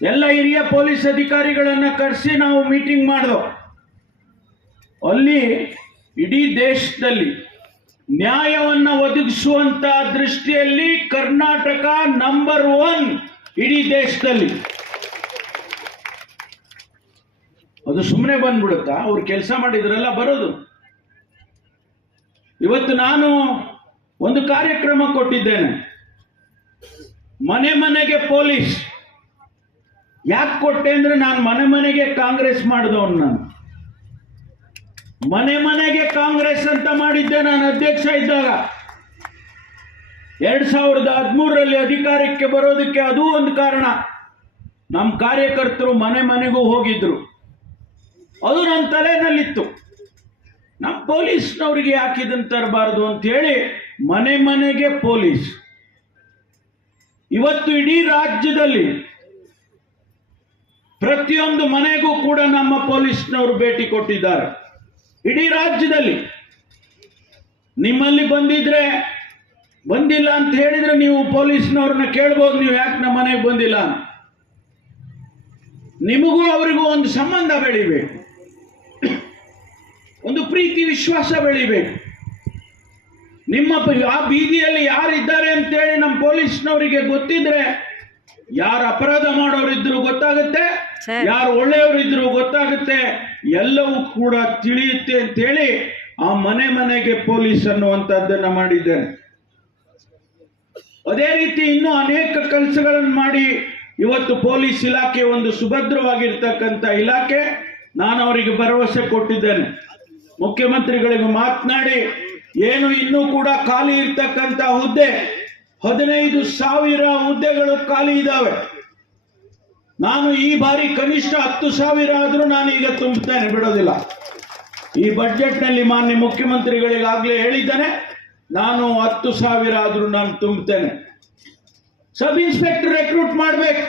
ಎಲ್ಲ ಹಿರಿಯ ಪೊಲೀಸ್ ಅಧಿಕಾರಿಗಳನ್ನ ಕರೆಸಿ ನಾವು ಮೀಟಿಂಗ್ ಮಾಡಿದ್ವು. ಅಲ್ಲಿ ಇಡೀ ದೇಶದಲ್ಲಿ ನ್ಯಾಯವನ್ನು ಒದಗಿಸುವಂತ ದೃಷ್ಟಿಯಲ್ಲಿ ಕರ್ನಾಟಕ ನಂಬರ್ 1 ಇಡೀ ದೇಶದಲ್ಲಿ. ಅದು ಸುಮ್ಮನೆ ಬಂದ್ಬಿಡುತ್ತಾ? ಅವ್ರು ಕೆಲಸ ಮಾಡಿದ್ರೆಲ್ಲ ಬರೋದು. ಇವತ್ತು ನಾನು ಒಂದು ಕಾರ್ಯಕ್ರಮ ಕೊಟ್ಟಿದ್ದೇನೆ, ಮನೆ ಮನೆಗೆ ಪೊಲೀಸ್. ಯಾಕೆ ಕೊಟ್ಟೆ ಅಂದ್ರೆ ನಾನು ಮನೆಗೆ ಕಾಂಗ್ರೆಸ್ ಮಾಡಿದವನು. ನಾನು ಮನೆಗೆ ಕಾಂಗ್ರೆಸ್ ಅಂತ ಮಾಡಿದ್ದೆ ನಾನು ಅಧ್ಯಕ್ಷ ಇದ್ದಾಗ. 2013ರಲ್ಲಿ ಅಧಿಕಾರಕ್ಕೆ ಬರೋದಕ್ಕೆ ಅದು ಒಂದು ಕಾರಣ. ನಮ್ಮ ಕಾರ್ಯಕರ್ತರು ಮನೆಗೂ ಹೋಗಿದ್ರು. ಅದು ನನ್ನ ತಲೆನಲ್ಲಿತ್ತು. ನಮ್ಮ ಪೊಲೀಸ್ನವರಿಗೆ ಯಾಕೆ ಇದನ್ನು ತರಬಾರದು ಅಂತ ಹೇಳಿ ಮನೆಗೆ ಪೊಲೀಸ್. ಇವತ್ತು ಇಡೀ ರಾಜ್ಯದಲ್ಲಿ ಪ್ರತಿಯೊಂದು ಮನೆಗೂ ಕೂಡ ನಮ್ಮ ಪೊಲೀಸ್ನವರು ಭೇಟಿ ಕೊಟ್ಟಿದ್ದಾರೆ. ಇಡೀ ರಾಜ್ಯದಲ್ಲಿ ನಿಮ್ಮಲ್ಲಿ ಬಂದಿಲ್ಲ ಅಂತ ಹೇಳಿದ್ರೆ ನೀವು ಪೊಲೀಸ್ನವ್ರನ್ನ ಕೇಳ್ಬೋದು, ನೀವು ಯಾಕೆ ನಮ್ಮ ಮನೆಗೆ ಬಂದಿಲ್ಲ. ನಿಮಗೂ ಅವರಿಗೂ ಒಂದು ಸಂಬಂಧ ಬೆಳಿಬೇಕು, ಒಂದು ಪ್ರೀತಿ ವಿಶ್ವಾಸ ಬೆಳಿಬೇಕು. ನಿಮ್ಮ ಆ ಬೀದಿಯಲ್ಲಿ ಯಾರಿದ್ದಾರೆ ಅಂತೇಳಿ ನಮ್ಮ ಪೊಲೀಸ್ನವರಿಗೆ ಗೊತ್ತಿದ್ರೆ ಯಾರು ಅಪರಾಧ ಮಾಡೋರಿದ್ರು ಗೊತ್ತಾಗುತ್ತೆ, ಯಾರು ಒಳ್ಳೆಯವರಿದ್ರು ಗೊತ್ತಾಗುತ್ತೆ, ಎಲ್ಲವೂ ಕೂಡ ತಿಳಿಯುತ್ತೆ ಅಂತೇಳಿ ಆ ಮನೆಗೆ ಪೊಲೀಸ್ ಅನ್ನುವಂಥದ್ದನ್ನ ಮಾಡಿದ್ದೇನೆ. ಅದೇ ರೀತಿ ಇನ್ನೂ ಅನೇಕ ಕೆಲಸಗಳನ್ನು ಮಾಡಿ ಇವತ್ತು ಪೊಲೀಸ್ ಇಲಾಖೆ ಒಂದು ಸುಭದ್ರವಾಗಿರ್ತಕ್ಕಂಥ ಇಲಾಖೆ. ನಾನು ಅವರಿಗೆ ಭರವಸೆ ಕೊಟ್ಟಿದ್ದೇನೆ. ಮುಖ್ಯಮಂತ್ರಿಗಳಿಗೆ ಮಾತನಾಡಿ ಏನು ಇನ್ನೂ ಕೂಡ ಖಾಲಿ ಇರ್ತಕ್ಕಂಥ ಹುದ್ದೆ 15,000 ಹುದ್ದೆಗಳು ಖಾಲಿ ಇದ್ದಾವೆ. ನಾನು ಈ ಬಾರಿ ಕನಿಷ್ಠ 10,000 ಆದರೂ ನಾನು ಈಗ ತುಂಬುತ್ತೇನೆ, ಬಿಡೋದಿಲ್ಲ. ಈ ಬಜೆಟ್ನಲ್ಲಿ ಮಾನ್ಯ ಮುಖ್ಯಮಂತ್ರಿಗಳಿಗಾಗಲೇ ಹೇಳಿದ್ದೇನೆ, ನಾನು 10,000 ಆದರೂ ನಾನು ತುಂಬುತ್ತೇನೆ. ಸಬ್ ಇನ್ಸ್ಪೆಕ್ಟರ್ ರೆಕ್ರೂಟ್ ಮಾಡಬೇಕು.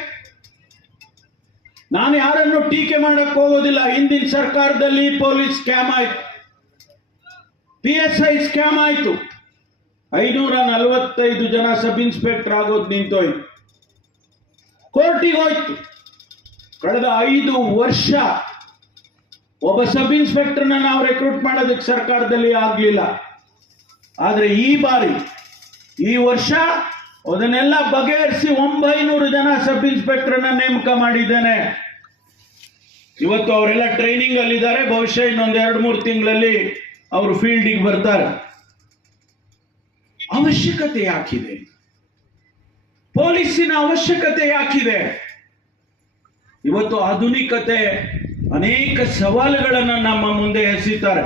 ನಾನು ಯಾರನ್ನು ಟೀಕೆ ಮಾಡಕ್ ಹೋಗೋದಿಲ್ಲ. ಹಿಂದಿನ ಸರ್ಕಾರದಲ್ಲಿ ಪೊಲೀಸ್ ಸ್ಕ್ಯಾಮ್ ಆಯ್ತು, PSI ಸ್ಕ್ಯಾಮ್ ಆಯ್ತು, 545 ಜನ ಸಬ್ ಇನ್ಸ್ಪೆಕ್ಟರ್ ಆಗೋದು ನಿಂತೋಯ್ತು, ಕೋರ್ಟಿಗೆ ಹೋಯ್ತು. ಕಳೆದ 5 ವರ್ಷ ಒಬ್ಬ ಸಬ್ ಇನ್ಸ್ಪೆಕ್ಟರ್ನ ನಾವು ರೆಕ್ರೂಟ್ ಮಾಡೋದಕ್ಕೆ ಸರ್ಕಾರದಲ್ಲಿ ಆಗಲಿಲ್ಲ. ಆದರೆ ಈ ವರ್ಷ ಅದನ್ನೆಲ್ಲ ಬಗೆಹರಿಸಿ 900 ಜನ ಸಬ್ ಇನ್ಸ್ಪೆಕ್ಟರ್ನ ನೇಮಕ ಮಾಡಿದ್ದೇನೆ. ಇವತ್ತು ಅವರೆಲ್ಲ ಟ್ರೈನಿಂಗ್ ಅಲ್ಲಿದ್ದಾರೆ. ಬಹುಶಃ ಇನ್ನೊಂದು 2-3 ತಿಂಗಳಲ್ಲಿ ಅವರು ಫೀಲ್ಡಿಗೆ ಬರ್ತಾರೆ. ಅವಶ್ಯಕತೆ ಯಾಕಿದೆ? ಪೊಲೀಸಿನ ಅವಶ್ಯಕತೆ ಯಾಕಿದೆ? ಇವತ್ತು ಆಧುನಿಕತೆ ಅನೇಕ ಸವಾಲುಗಳನ್ನು ನಮ್ಮ ಮುಂದೆ ಎಸೆಯುತ್ತಾರೆ.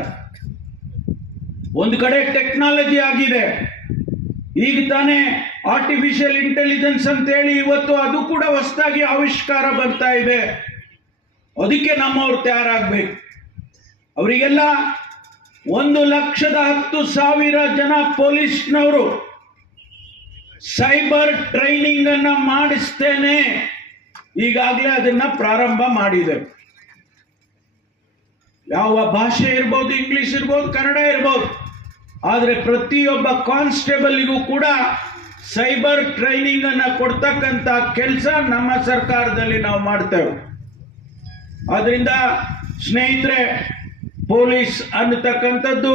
ಒಂದು ಕಡೆ ಟೆಕ್ನಾಲಜಿ ಆಗಿದೆ, ಈಗ ತಾನೇ ಆರ್ಟಿಫಿಷಿಯಲ್ ಇಂಟೆಲಿಜೆನ್ಸ್ ಅಂತೇಳಿ ಇವತ್ತು ಅದು ಕೂಡ ಹೊಸದಾಗಿ ಆವಿಷ್ಕಾರ ಬರ್ತಾ ಇದೆ. ಅದಕ್ಕೆ ನಮ್ಮವ್ರು ತಯಾರಾಗಬೇಕು. ಅವರಿಗೆಲ್ಲ 1,10,000 ಜನ ಪೊಲೀಸ್ನವರು ಸೈಬರ್ ಟ್ರೈನಿಂಗ್ ಅನ್ನ ಮಾಡಿಸ್ತೇನೆ, ಈಗಾಗಲೇ ಅದನ್ನ ಪ್ರಾರಂಭ ಮಾಡಿದೆ. ಯಾವ ಭಾಷೆ ಇರ್ಬೋದು, ಇಂಗ್ಲಿಷ್ ಇರ್ಬೋದು, ಕನ್ನಡ ಇರ್ಬೋದು, ಆದರೆ ಪ್ರತಿಯೊಬ್ಬ ಕಾನ್ಸ್ಟೇಬಲ್ಗೂ ಕೂಡ ಸೈಬರ್ ಟ್ರೈನಿಂಗ್ ಅನ್ನ ಕೊಡ್ತಕ್ಕಂಥ ಕೆಲಸ ನಮ್ಮ ಸರ್ಕಾರದಲ್ಲಿ ನಾವು ಮಾಡ್ತೇವೆ. ಆದ್ರಿಂದ ಸ್ನೇಹಿತರೆ, ಪೊಲೀಸ್ ಅನ್ನತಕ್ಕಂಥದ್ದು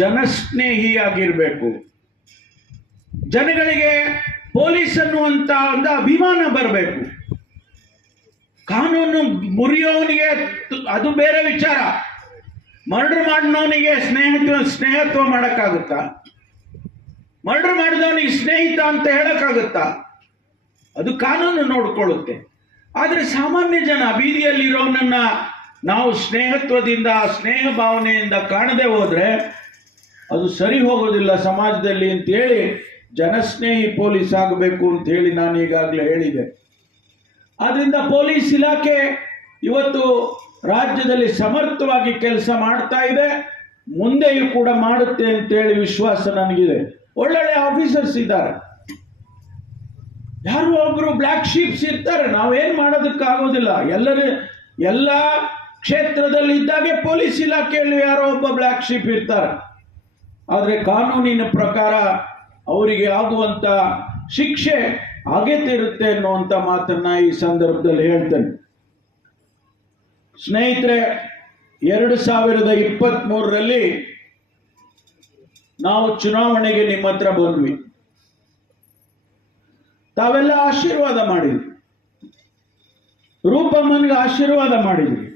ಜನಸ್ನೇಹಿಯಾಗಿರ್ಬೇಕು. ಜನಗಳಿಗೆ ಪೊಲೀಸ್ ಅನ್ನುವಂತ ಒಂದು ಅಭಿಮಾನ ಬರಬೇಕು. ಕಾನೂನು ಮುರಿಯೋನಿಗೆ ಅದು ಬೇರೆ ವಿಚಾರ. ಮರ್ಡರ್ ಮಾಡಿದವನಿಗೆ ಸ್ನೇಹತ್ವ ಮಾಡಕ್ಕಾಗುತ್ತಾ? ಮರ್ಡರ್ ಮಾಡಿದವನಿಗೆ ಸ್ನೇಹಿತ ಅಂತ ಹೇಳಕ್ಕಾಗುತ್ತಾ? ಅದು ಕಾನೂನು ನೋಡ್ಕೊಳ್ಳುತ್ತೆ. ಆದರೆ ಸಾಮಾನ್ಯ ಜನ, ಬೀದಿಯಲ್ಲಿರೋನನ್ನ ನಾವು ಸ್ನೇಹತ್ವದಿಂದ, ಸ್ನೇಹ ಭಾವನೆಯಿಂದ ಕಾಣದೆ ಹೋದ್ರೆ ಅದು ಸರಿ ಹೋಗೋದಿಲ್ಲ ಸಮಾಜದಲ್ಲಿ ಅಂತೇಳಿ ಜನಸ್ನೇಹಿ ಪೊಲೀಸ್ ಆಗಬೇಕು ಅಂತ ಹೇಳಿ ನಾನು ಈಗಾಗಲೇ ಹೇಳಿದೆ. ಆದ್ರಿಂದ ಪೊಲೀಸ್ ಇಲಾಖೆ ಇವತ್ತು ರಾಜ್ಯದಲ್ಲಿ ಸಮರ್ಥವಾಗಿ ಕೆಲಸ ಮಾಡ್ತಾ ಇದೆ, ಮುಂದೆಯೂ ಕೂಡ ಮಾಡುತ್ತೆ ಅಂತೇಳಿ ವಿಶ್ವಾಸ ನನಗಿದೆ. ಒಳ್ಳೊಳ್ಳೆ ಆಫೀಸರ್ಸ್ ಇದ್ದಾರೆ, ಯಾರು ಒಬ್ರು ಬ್ಲ್ಯಾಕ್ ಶೀಪ್ಸ್ ಇರ್ತಾರೆ, ನಾವೇನ್ ಮಾಡೋದಕ್ಕಾಗೋದಿಲ್ಲ. ಎಲ್ಲ ಕ್ಷೇತ್ರದಲ್ಲಿ ಇದ್ದಾಗೆ ಪೊಲೀಸ್ ಇಲಾಖೆಯಲ್ಲಿ ಯಾರೋ ಒಬ್ಬ ಬ್ಲ್ಯಾಕ್ ಶೀಪ್ ಇರ್ತಾರೆ. ಆದರೆ ಕಾನೂನಿನ ಪ್ರಕಾರ ಅವರಿಗೆ ಆಗುವಂತ ಶಿಕ್ಷೆ ಹಾಗೆ ಇರುತ್ತೆ ಅನ್ನುವಂಥ ಮಾತನ್ನ ಈ ಸಂದರ್ಭದಲ್ಲಿ ಹೇಳ್ತೇನೆ. ಸ್ನೇಹಿತರೆ, 2023ರಲ್ಲಿ ನಾವು ಚುನಾವಣೆಗೆ ನಿಮ್ಮ ಹತ್ರ ಬಂದ್ವಿ. ತಾವೆಲ್ಲ ಆಶೀರ್ವಾದ ಮಾಡಿದ್ವಿ, ರೂಪಮ್ಮನಿಗೆ ಆಶೀರ್ವಾದ ಮಾಡಿದ್ವಿ,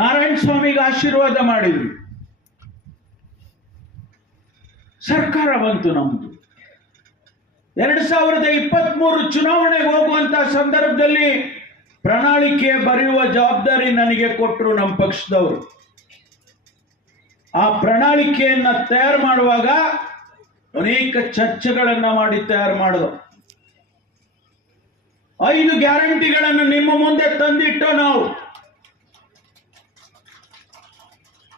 ನಾರಾಯಣ ಸ್ವಾಮಿಗೆ ಆಶೀರ್ವಾದ ಮಾಡಿದ್ವಿ. ಸರ್ಕಾರ ಬಂತು ನಮ್ದು. 2023 ಚುನಾವಣೆಗೆ ಹೋಗುವಂತ ಸಂದರ್ಭದಲ್ಲಿ ಪ್ರಣಾಳಿಕೆ ಬರೆಯುವ ಜವಾಬ್ದಾರಿ ನನಗೆ ಕೊಟ್ಟರು ನಮ್ಮ ಪಕ್ಷದವರು. ಆ ಪ್ರಣಾಳಿಕೆಯನ್ನ ತಯಾರು ಮಾಡುವಾಗ ಅನೇಕ ಚರ್ಚೆಗಳನ್ನ ಮಾಡಿ ತಯಾರು ಮಾಡಿದ್ರು. 5 ಗ್ಯಾರಂಟಿಗಳನ್ನು ನಿಮ್ಮ ಮುಂದೆ ತಂದಿಟ್ಟು ನಾವು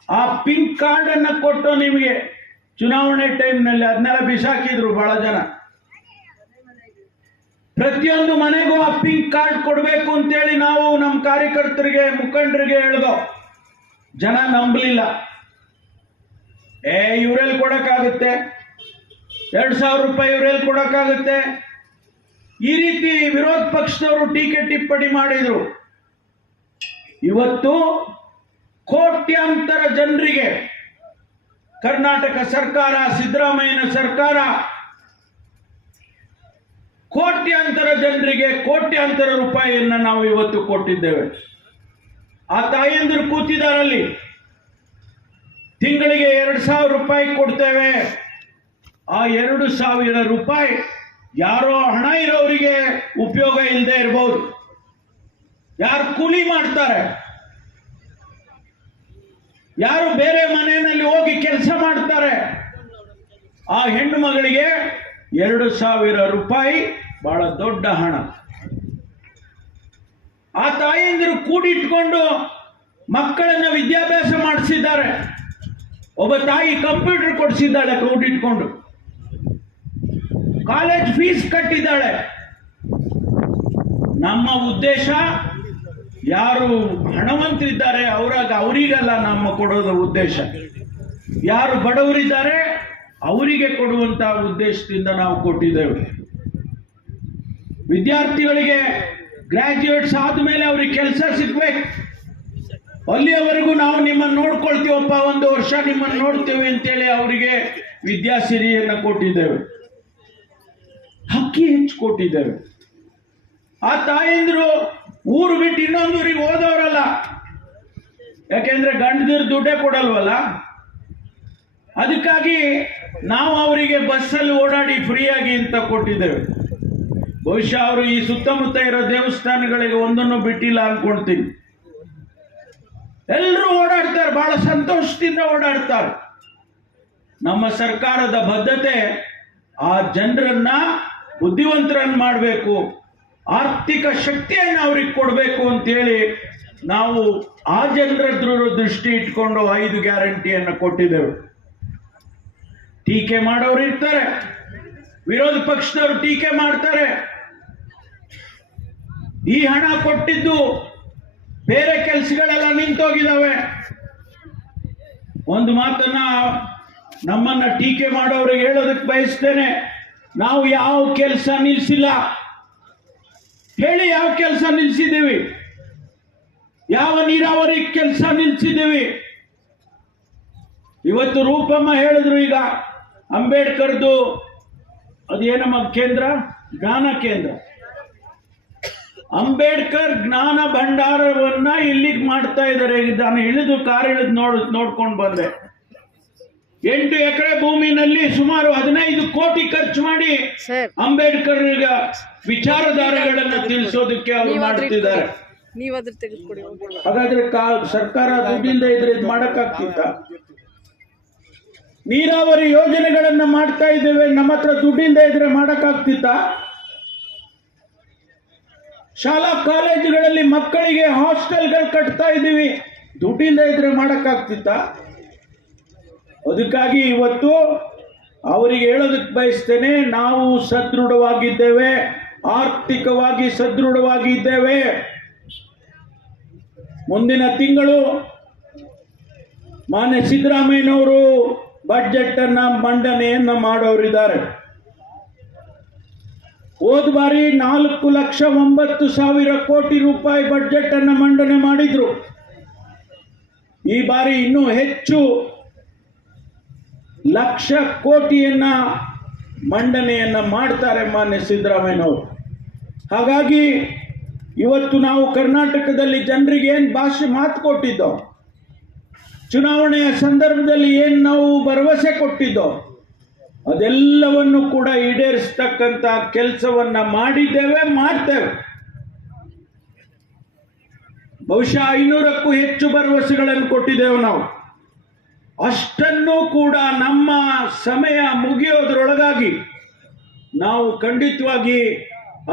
ಆ ಪಿಂಕ್ ಕಾರ್ಡ್ ಅನ್ನ ಕೊಟ್ಟು ನಿಮಗೆ ಚುನಾವಣೆ ಟೈಮ್ನಲ್ಲಿ ಅದನ್ನೆಲ್ಲ ಬಿಸಾಕಿದ್ರು ಬಹಳ ಜನ. ಪ್ರತಿಯೊಂದು ಮನೆಗೂ ಆ ಪಿಂಕ್ ಕಾರ್ಡ್ ಕೊಡಬೇಕು ಅಂತೇಳಿ ನಾವು ನಮ್ಮ ಕಾರ್ಯಕರ್ತರಿಗೆ, ಮುಖಂಡರಿಗೆ ಹೇಳಿದೋ. ಜನ ನಂಬಲಿಲ್ಲ. ಇವರೆಲ್ಲಿ ಕೊಡಕ್ಕಾಗುತ್ತೆ, 2,000 ರೂಪಾಯಿ ಇವರೆಲ್ಲಿ ಕೊಡಕ್ಕಾಗುತ್ತೆ, ಈ ರೀತಿ ವಿರೋಧ ಪಕ್ಷದವರು ಟೀಕೆ ಟಿಪ್ಪಣಿ ಮಾಡಿದ್ರು. ಇವತ್ತು ಕೋಟ್ಯಾಂತರ ಜನರಿಗೆ ಕರ್ನಾಟಕ ಸರ್ಕಾರ, ಸಿದ್ದರಾಮಯ್ಯನ ಸರ್ಕಾರ ಕೋಟ್ಯಾಂತರ ಜನರಿಗೆ ಕೋಟ್ಯಾಂತರ ರೂಪಾಯಿಯನ್ನ ನಾವು ಇವತ್ತು ಕೊಟ್ಟಿದ್ದೇವೆ. ಆ ತಾಯಂದಿರು ಕೂತಿದಾರಲ್ಲಿ, ತಿಂಗಳಿಗೆ 2,000 ರೂಪಾಯಿ ಕೊಡ್ತೇವೆ. ಆ 2,000 ರೂಪಾಯಿ ಯಾರೋ ಹಣ ಇರೋರಿಗೆ ಉಪಯೋಗ ಇಲ್ಲದೆ ಇರಬಹುದು. ಯಾರು ಕೂಲಿ ಮಾಡ್ತಾರೆ, ಯಾರು ಬೇರೆ ಮನೆಯಲ್ಲಿ ಹೋಗಿ ಕೆಲಸ ಮಾಡ್ತಾರೆ, ಆ ಹೆಣ್ಣು ಮಗಳಿಗೆ 2,000 ರೂಪಾಯಿ ಬಹಳ ದೊಡ್ಡ ಹಣ. ಆ ತಾಯಿಯಂದಿರು ಕೂಡಿಟ್ಕೊಂಡು ಮಕ್ಕಳನ್ನ ವಿದ್ಯಾಭ್ಯಾಸ ಮಾಡಿಸಿದ್ದಾರೆ. ಒಬ್ಬ ತಾಯಿ ಕಂಪ್ಯೂಟರ್ ಕೊಡಿಸಿದ್ದಾಳೆ ಕೂಡಿಟ್ಕೊಂಡು, ಕಾಲೇಜ್ ಫೀಸ್ ಕಟ್ಟಿದ್ದಾಳೆ. ನಮ್ಮ ಉದ್ದೇಶ ಯಾರು ಹಣವಂತರಿದ್ದಾರೆ ಅವರಿಗೆಲ್ಲ ನಮ್ಮ ಕೊಡೋದು ಉದ್ದೇಶ, ಯಾರು ಬಡವರಿದ್ದಾರೆ ಅವರಿಗೆ ಕೊಡುವಂತ ಉದ್ದೇಶದಿಂದ ನಾವು ಕೊಟ್ಟಿದ್ದೇವೆ. ವಿದ್ಯಾರ್ಥಿಗಳಿಗೆ ಗ್ರಾಜ್ಯುಯೇಟ್ಸ್ ಆದ್ಮೇಲೆ ಅವ್ರಿಗೆ ಕೆಲಸ ಸಿಗ್ಬೇಕು, ಅಲ್ಲಿಯವರೆಗೂ ನಾವು ನಿಮ್ಮನ್ನು ನೋಡ್ಕೊಳ್ತೀವಪ್ಪ, 1 ವರ್ಷ ನಿಮ್ಮನ್ನು ನೋಡ್ತೇವೆ ಅಂತೇಳಿ ಅವರಿಗೆ ವಿದ್ಯಾಸಿರಿಯನ್ನು ಕೊಟ್ಟಿದ್ದೇವೆ, ಅಕ್ಕಿ ಹೆಚ್ಚು ಕೊಟ್ಟಿದ್ದೇವೆ. ಆ ತಾಯಂದ್ರು ಊರು ಬಿಟ್ಟು ಇನ್ನೊಂದು ಊರಿಗೆ ಹೋದವರಲ್ಲ, ಯಾಕೆಂದ್ರೆ ಗಂಡದಿರು ದುಡ್ಡೇ ಕೊಡಲ್ವಲ್ಲ, ಅದಕ್ಕಾಗಿ ನಾವು ಅವರಿಗೆ ಬಸ್ಸಲ್ಲಿ ಓಡಾಡಿ ಫ್ರೀಯಾಗಿ ಅಂತ ಕೊಟ್ಟಿದ್ದೇವೆ. ಬಹುಶಃ ಅವರು ಈ ಸುತ್ತಮುತ್ತ ಇರೋ ದೇವಸ್ಥಾನಗಳಿಗೆ ಒಂದನ್ನು ಬಿಟ್ಟಿಲ್ಲ ಅನ್ಕೊಳ್ತೀನಿ. ಎಲ್ಲರೂ ಓಡಾಡ್ತಾರೆ, ಬಹಳ ಸಂತೋಷದಿಂದ ಓಡಾಡ್ತಾರೆ. ನಮ್ಮ ಸರ್ಕಾರದ ಬದ್ಧತೆ ಆ ಜನರನ್ನ ಬುದ್ಧಿವಂತರನ್ನು ಮಾಡಬೇಕು, ಆರ್ಥಿಕ ಶಕ್ತಿಯನ್ನು ಅವ್ರಿಗೆ ಕೊಡಬೇಕು ಅಂತೇಳಿ ನಾವು ಆ ಜನರ ದೃಷ್ಟಿ ಇಟ್ಕೊಂಡು 5 ಗ್ಯಾರಂಟಿಯನ್ನು ಕೊಟ್ಟಿದ್ದೇವೆ. ಟೀಕೆ ಮಾಡೋರು ಇರ್ತಾರೆ, ವಿರೋಧ ಪಕ್ಷದವರು ಟೀಕೆ ಮಾಡ್ತಾರೆ, ಈ ಹಣ ಕೊಟ್ಟಿದ್ದು ಬೇರೆ ಕೆಲಸಗಳೆಲ್ಲ ನಿಂತೋಗಿದ್ದಾವೆ. ಒಂದು ಮಾತನ್ನ ನಮ್ಮನ್ನ ಟೀಕೆ ಮಾಡೋರಿಗೆ ಹೇಳೋದಕ್ಕೆ ಬಯಸ್ತೇನೆ, ನಾವು ಯಾವ ಕೆಲಸ ನಿಲ್ಲಿಸಿಲ್ಲ. ಹೇಳಿ, ಯಾವ ಕೆಲಸ ನಿಲ್ಲಿಸಿದ್ದೀವಿ? ಯಾವ ನೀರಾವರಿ ಕೆಲಸ ನಿಲ್ಲಿಸಿದ್ದೀವಿ? ಇವತ್ತು ರೂಪಮ್ಮ ಹೇಳಿದ್ರು, ಈಗ ಅಂಬೇಡ್ಕರ್ದು ಅದೇನಮ್ಮ ಕೇಂದ್ರ, ಜ್ಞಾನ ಕೇಂದ್ರ, ಅಂಬೇಡ್ಕರ್ ಜ್ಞಾನ ಭಂಡಾರವನ್ನ ಇಲ್ಲಿಗೆ ಮಾಡ್ತಾ ಇದ್ದಾರೆ. ನಾನು ಇಳಿದು ಕಾರ್ ಇಳಿದು ನೋಡ್ಕೊಂಡು ಬಂದೆ. 8 ಎಕರೆ ಭೂಮಿನಲ್ಲಿ ಸುಮಾರು 15 ಕೋಟಿ ಖರ್ಚು ಮಾಡಿ ಅಂಬೇಡ್ಕರ್ ವಿಚಾರಧಾರೆಗಳನ್ನು ತಿಳಿಸೋದಕ್ಕೆ ಅವರು ಮಾಡ್ತಿದ್ದಾರೆ. ಹಾಗಾದ್ರೆ ಸರ್ಕಾರ ದುಡ್ಡಿಂದ ಇದ್ರೆ ಇದು ಮಾಡಕ್ಕಾಗ್ತಿತ್ತ? ನೀರಾವರಿ ಯೋಜನೆಗಳನ್ನ ಮಾಡ್ತಾ ಇದ್ದೇವೆ, ನಮ್ಮ ಹತ್ರ ದುಡ್ಡಿಂದ ಇದ್ರೆ ಮಾಡಕ್ಕಾಗ್ತಿತ್ತ? ಶಾಲಾ ಕಾಲೇಜುಗಳಲ್ಲಿ ಮಕ್ಕಳಿಗೆ ಹಾಸ್ಟೆಲ್ಗಳು ಕಟ್ತಾ ಇದ್ದೀವಿ, ದುಡ್ಡಿಂದ ಇದ್ರೆ ಮಾಡಕ್ಕಾಗ್ತಿತ್ತ? ಅದಕ್ಕಾಗಿ ಇವತ್ತು ಅವರಿಗೆ ಹೇಳೋದಕ್ಕೆ ಬಯಸ್ತೇನೆ, ನಾವು ಸದೃಢವಾಗಿದ್ದೇವೆ, ಆರ್ಥಿಕವಾಗಿ ಸದೃಢವಾಗಿದ್ದೇವೆ. ಮುಂದಿನ ತಿಂಗಳು ಮಾನ್ಯ ಸಿದ್ದರಾಮಯ್ಯನವರು ಬಜೆಟ್ ಅನ್ನ ಮಂಡನೆಯನ್ನ ಮಾಡೋರಿದ್ದಾರೆ. ಹೋದ ಬಾರಿ 4,09,000 ಕೋಟಿ ರೂಪಾಯಿ ಬಜೆಟ್ ಅನ್ನ ಮಂಡನೆ ಮಾಡಿದ್ರು. ಈ ಬಾರಿ ಇನ್ನೂ ಹೆಚ್ಚು ಲಕ್ಷ ಕೋಟಿಯನ್ನ ಮಂಡನೆಯನ್ನ ಮಾಡ್ತಾರೆ ಮಾನ್ಯ ಸಿದ್ದರಾಮಯ್ಯನವರು. ಹಾಗಾಗಿ ಇವತ್ತು ನಾವು ಕರ್ನಾಟಕದಲ್ಲಿ ಜನರಿಗೆ ಏನು ಮಾತು ಕೊಟ್ಟಿದ್ದೋ, ಚುನಾವಣೆಯ ಸಂದರ್ಭದಲ್ಲಿ ಏನು ನಾವು ಭರವಸೆ ಕೊಟ್ಟಿದ್ದೋ, ಅದೆಲ್ಲವನ್ನು ಕೂಡ ಈಡೇರಿಸತಕ್ಕಂತ ಕೆಲಸವನ್ನ ಮಾಡಿದ್ದೇವೆ, ಮಾಡ್ತೇವೆ. ಬಹುಶಃ 500ಕ್ಕೂ ಹೆಚ್ಚು ಭರವಸೆಗಳನ್ನು ಕೊಟ್ಟಿದ್ದೇವೆ ನಾವು. ಅಷ್ಟನ್ನೂ ಕೂಡ ನಮ್ಮ ಸಮಯ ಮುಗಿಯೋದ್ರೊಳಗಾಗಿ ನಾವು ಖಂಡಿತವಾಗಿ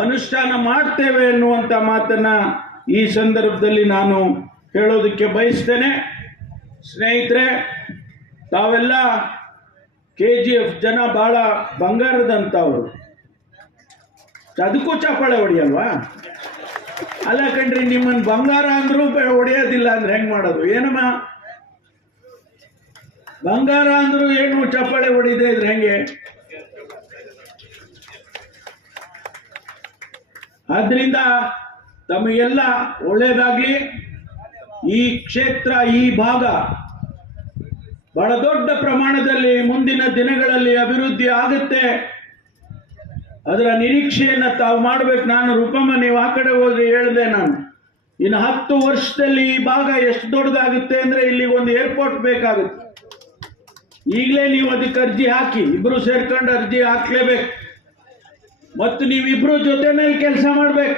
ಅನುಷ್ಠಾನ ಮಾಡ್ತೇವೆ ಎನ್ನುವಂತ ಮಾತನ್ನ ಈ ಸಂದರ್ಭದಲ್ಲಿ ನಾನು ಹೇಳೋದಕ್ಕೆ ಬಯಸ್ತೇನೆ. ಸ್ನೇಹಿತರೆ, ತಾವೆಲ್ಲ KGF ಜನ ಬಹಳ ಬಂಗಾರದಂತವ್ರು, ಅದಕ್ಕೂ ಚಪ್ಪಾಳೆ ಹೊಡಿಯಲ್ವಾ? ಅಲ್ಲ ಕಣ್ರಿ, ನಿಮ್ಮನ್ನು ಬಂಗಾರ ಅಂದ್ರೂ ಹೊಡೆಯೋದಿಲ್ಲ ಅಂದ್ರೆ ಹೆಂಗ್ ಮಾಡೋದು? ಏನಮ್ಮ ಬಂಗಾರ ಅಂದ್ರು ಏನು ಚಪ್ಪಾಳೆ ಹೊಡಿದೆ ಇದ್ರೆ ಹೆಂಗೆ? ಆದ್ರಿಂದ ತಮಗೆಲ್ಲ ಒಳ್ಳೇದಾಗ್ಲಿ. ಈ ಕ್ಷೇತ್ರ, ಈ ಭಾಗ ಬಹಳ ದೊಡ್ಡ ಪ್ರಮಾಣದಲ್ಲಿ ಮುಂದಿನ ದಿನಗಳಲ್ಲಿ ಅಭಿವೃದ್ಧಿ ಆಗುತ್ತೆ. ಅದರ ನಿರೀಕ್ಷೆಯನ್ನ ತಾವು ಮಾಡಬೇಕು. ನಾನು ರೂಪಮ್ಮ, ನೀವು ಆ ಕಡೆ ಹೋದ್ರೆ ಹೇಳಿದೆ, ನಾನು ಇನ್ನು 10 ವರ್ಷದಲ್ಲಿ ಈ ಭಾಗ ಎಷ್ಟು ದೊಡ್ಡದಾಗುತ್ತೆ ಅಂದ್ರೆ ಇಲ್ಲಿಗೆ ಒಂದು ಏರ್ಪೋರ್ಟ್ ಬೇಕಾಗುತ್ತೆ. ಈಗಲೇ ನೀವು ಅದಕ್ಕೆ ಅರ್ಜಿ ಹಾಕಿ, ಇಬ್ರು ಸೇರ್ಕೊಂಡು ಅರ್ಜಿ ಹಾಕ್ಲೇಬೇಕು. ಮತ್ತು ನೀವಿಬ್ರು ಜೊತೆನಲ್ಲಿ ಕೆಲಸ ಮಾಡ್ಬೇಕು.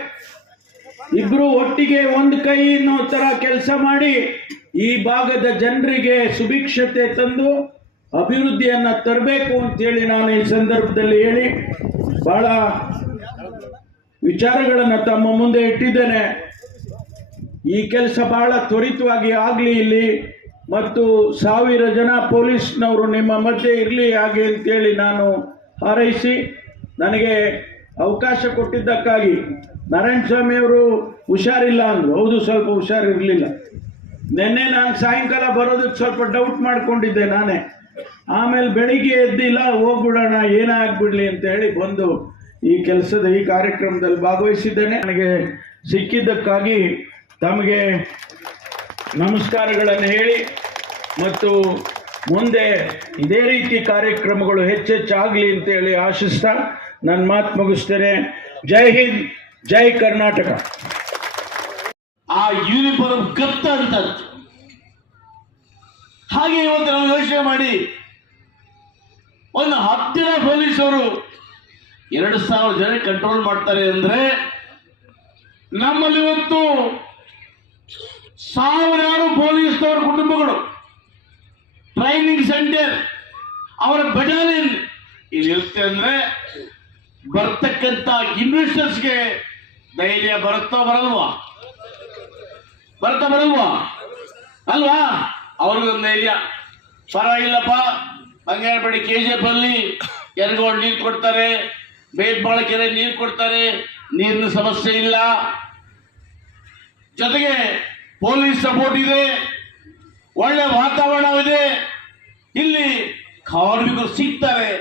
ಇಬ್ರು ಒಟ್ಟಿಗೆ ಒಂದು ಕೈ ಅನ್ನೋ ತರ ಕೆಲಸ ಮಾಡಿ ಈ ಭಾಗದ ಜನರಿಗೆ ಸುಭಿಕ್ಷತೆ ತಂದು ಅಭಿವೃದ್ಧಿಯನ್ನ ತರಬೇಕು ಅಂತೇಳಿ ನಾನು ಈ ಸಂದರ್ಭದಲ್ಲಿ ಹೇಳಿ ಬಹಳ ವಿಚಾರಗಳನ್ನು ತಮ್ಮ ಮುಂದೆ ಇಟ್ಟಿದ್ದೇನೆ. ಈ ಕೆಲಸ ಬಹಳ ತ್ವರಿತವಾಗಿ ಆಗಲಿ ಇಲ್ಲಿ, ಮತ್ತು 1000 ಜನ ಪೊಲೀಸ್ನವರು ನಿಮ್ಮ ಮಧ್ಯೆ ಇರಲಿ ಹಾಗೆ ಅಂತೇಳಿ ನಾನು ಹಾರೈಸಿ, ನನಗೆ ಅವಕಾಶ ಕೊಟ್ಟಿದ್ದಕ್ಕಾಗಿ. ನಾರಾಯಣ ಸ್ವಾಮಿ ಅವರು ಹುಷಾರಿಲ್ಲ ಅಂದ್ರು. ಹೌದು, ಸ್ವಲ್ಪ ಹುಷಾರಿರಲಿಲ್ಲ. ನಿನ್ನೆ ನಾನು ಸಾಯಂಕಾಲ ಬರೋದಕ್ಕೆ ಸ್ವಲ್ಪ ಡೌಟ್ ಮಾಡ್ಕೊಂಡಿದ್ದೆ ನಾನೇ. ಆಮೇಲೆ ಬೆಳಿಗ್ಗೆ ಎದ್ದಿಲ್ಲ, ಹೋಗ್ಬಿಡೋಣ ಏನಾಗ್ಬಿಡ್ಲಿ ಅಂತ ಹೇಳಿ ಬಂದು ಈ ಕಾರ್ಯಕ್ರಮದಲ್ಲಿ ಭಾಗವಹಿಸಿದ್ದೇನೆ. ನನಗೆ ಸಿಕ್ಕಿದ್ದಕ್ಕಾಗಿ ತಮಗೆ ನಮಸ್ಕಾರಗಳನ್ನು ಹೇಳಿ ಮತ್ತು ಮುಂದೆ ಇದೇ ರೀತಿ ಕಾರ್ಯಕ್ರಮಗಳು ಹೆಚ್ಚೆಚ್ಚಾಗಲಿ ಅಂತೇಳಿ ಆಶಿಸ್ತಾ ನನ್ನ ಮಾತು ಮುಗಿಸ್ತೇನೆ. ಜೈ ಹಿಂದ್, ಜೈ ಕರ್ನಾಟಕ. ಆ ಯೂನಿಫಾರ್ಮ್ ಗತ್ತ ಅಂತ ಹಾಗೆ ಇವತ್ತು ನಾವು ಯೋಚನೆ ಮಾಡಿ ಒಂದು 10 ಜನ ಪೊಲೀಸರು 2,000 ಜನ ಕಂಟ್ರೋಲ್ ಮಾಡ್ತಾರೆ ಅಂದ್ರೆ ನಮ್ಮಲ್ಲಿ ಇವತ್ತು ಸಾವಿರಾರು ಪೊಲೀಸ್ನವರ ಕುಟುಂಬಗಳು, ಟ್ರೈನಿಂಗ್ ಸೆಂಟರ್, ಅವರ ಬಟಾಲಿಯನ್ ಇಲ್ಲಿರುತ್ತೆ ಅಂದ್ರೆ ಬರ್ತಕ್ಕಂಥ ಇನ್ವೆಸ್ಟರ್ಸ್ಗೆ ಧೈರ್ಯ ಬರುತ್ತಾ ಬರಲ್ವಾ ಅಲ್ವಾ? ಅವ್ರಿಗೊಂದು ಧೈರ್ಯ, ಪರವಾಗಿಲ್ಲಪ್ಪ ಬಂಗಾರಪೇಟೆ KGF ಅಲ್ಲಿ ಕೆರೆಗಳು ನೀರು ಕೊಡ್ತಾರೆ, ಬೇಟ್ಮಾಳ ಕೆರೆ ನೀರು ಕೊಡ್ತಾರೆ, ನೀರಿನ ಸಮಸ್ಯೆ ಇಲ್ಲ, ಜೊತೆಗೆ ಪೊಲೀಸ್ ಸಪೋರ್ಟ್ ಇದೆ, ಒಳ್ಳೆ ವಾತಾವರಣವಿದೆ, ಇಲ್ಲಿ ಕಾರ್ಮಿಕರು ಸಿಗ್ತಾರೆ.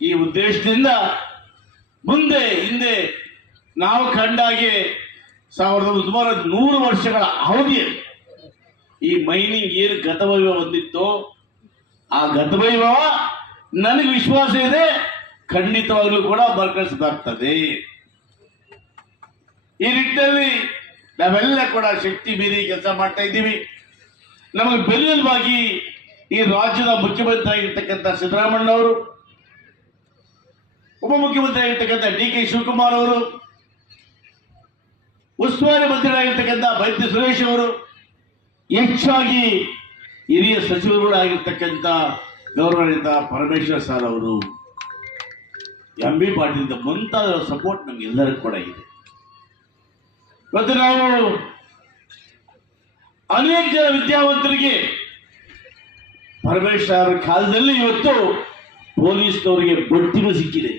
ಈ ಉದ್ದೇಶದಿಂದ ಹಿಂದೆ ನಾವು ಕಂಡಾಗೆ ಸುಮಾರು 100 ವರ್ಷಗಳ ಅವಧಿಯಲ್ಲಿ ಈ ಮೈನಿಂಗ್ ಏನು ಗತವೈಭವ ಬಂದಿತ್ತು, ಆ ಗತವೈಭವ ನನಗೆ ವಿಶ್ವಾಸ ಇದೆ ಖಂಡಿತವಾಗ್ಲೂ ಕೂಡ ಮರುಕಳಿಸಬೇಕಾಗ್ತದೆ. ಈ ನಿಟ್ಟಿನಲ್ಲಿ ನಾವೆಲ್ಲ ಕೂಡ ಶಕ್ತಿ ಮೀರಿ ಕೆಲಸ ಮಾಡ್ತಾ ಇದ್ದೀವಿ. ನಮಗೆ ಬೆನ್ನೆಲುಬಾಗಿ ಈ ರಾಜ್ಯದ ಮುಖ್ಯಮಂತ್ರಿ ಆಗಿರ್ತಕ್ಕಂಥ ಸಿದ್ದರಾಮಣ್ಣ ಅವರು, ಉಪಮುಖ್ಯಮಂತ್ರಿ ಆಗಿರ್ತಕ್ಕಂಥ DK ಶಿವಕುಮಾರ್ ಅವರು, ಉಸ್ತುವಾರಿ ಮಂತ್ರಿಗಳಾಗಿರ್ತಕ್ಕಂಥ ಬೈದ್ಯ ಸುರೇಶ್ ಅವರು, ಹೆಚ್ಚಾಗಿ ಹಿರಿಯ ಸಚಿವರುಗಳಾಗಿರ್ತಕ್ಕಂಥ ಗೌರವಾನ್ವಿತ ಪರಮೇಶ್ವರ್ ಸರ್ ಅವರು, MB ಪಾಟೀಲ್ ಮುಂತಾದ ಸಪೋರ್ಟ್ ನಮಗೆಲ್ಲರಿಗೂ ಕೂಡ ಇದೆ. ಮತ್ತು ನಾವು ಅನೇಕ ಜನ ವಿದ್ಯಾವಂತರಿಗೆ ಪರಮೇಶ್ವರ ಕಾಲದಲ್ಲಿ ಇವತ್ತು ಪೊಲೀಸ್ನವರಿಗೆ ಬಡ್ತಿಗಳು ಸಿಕ್ಕಿದೆ.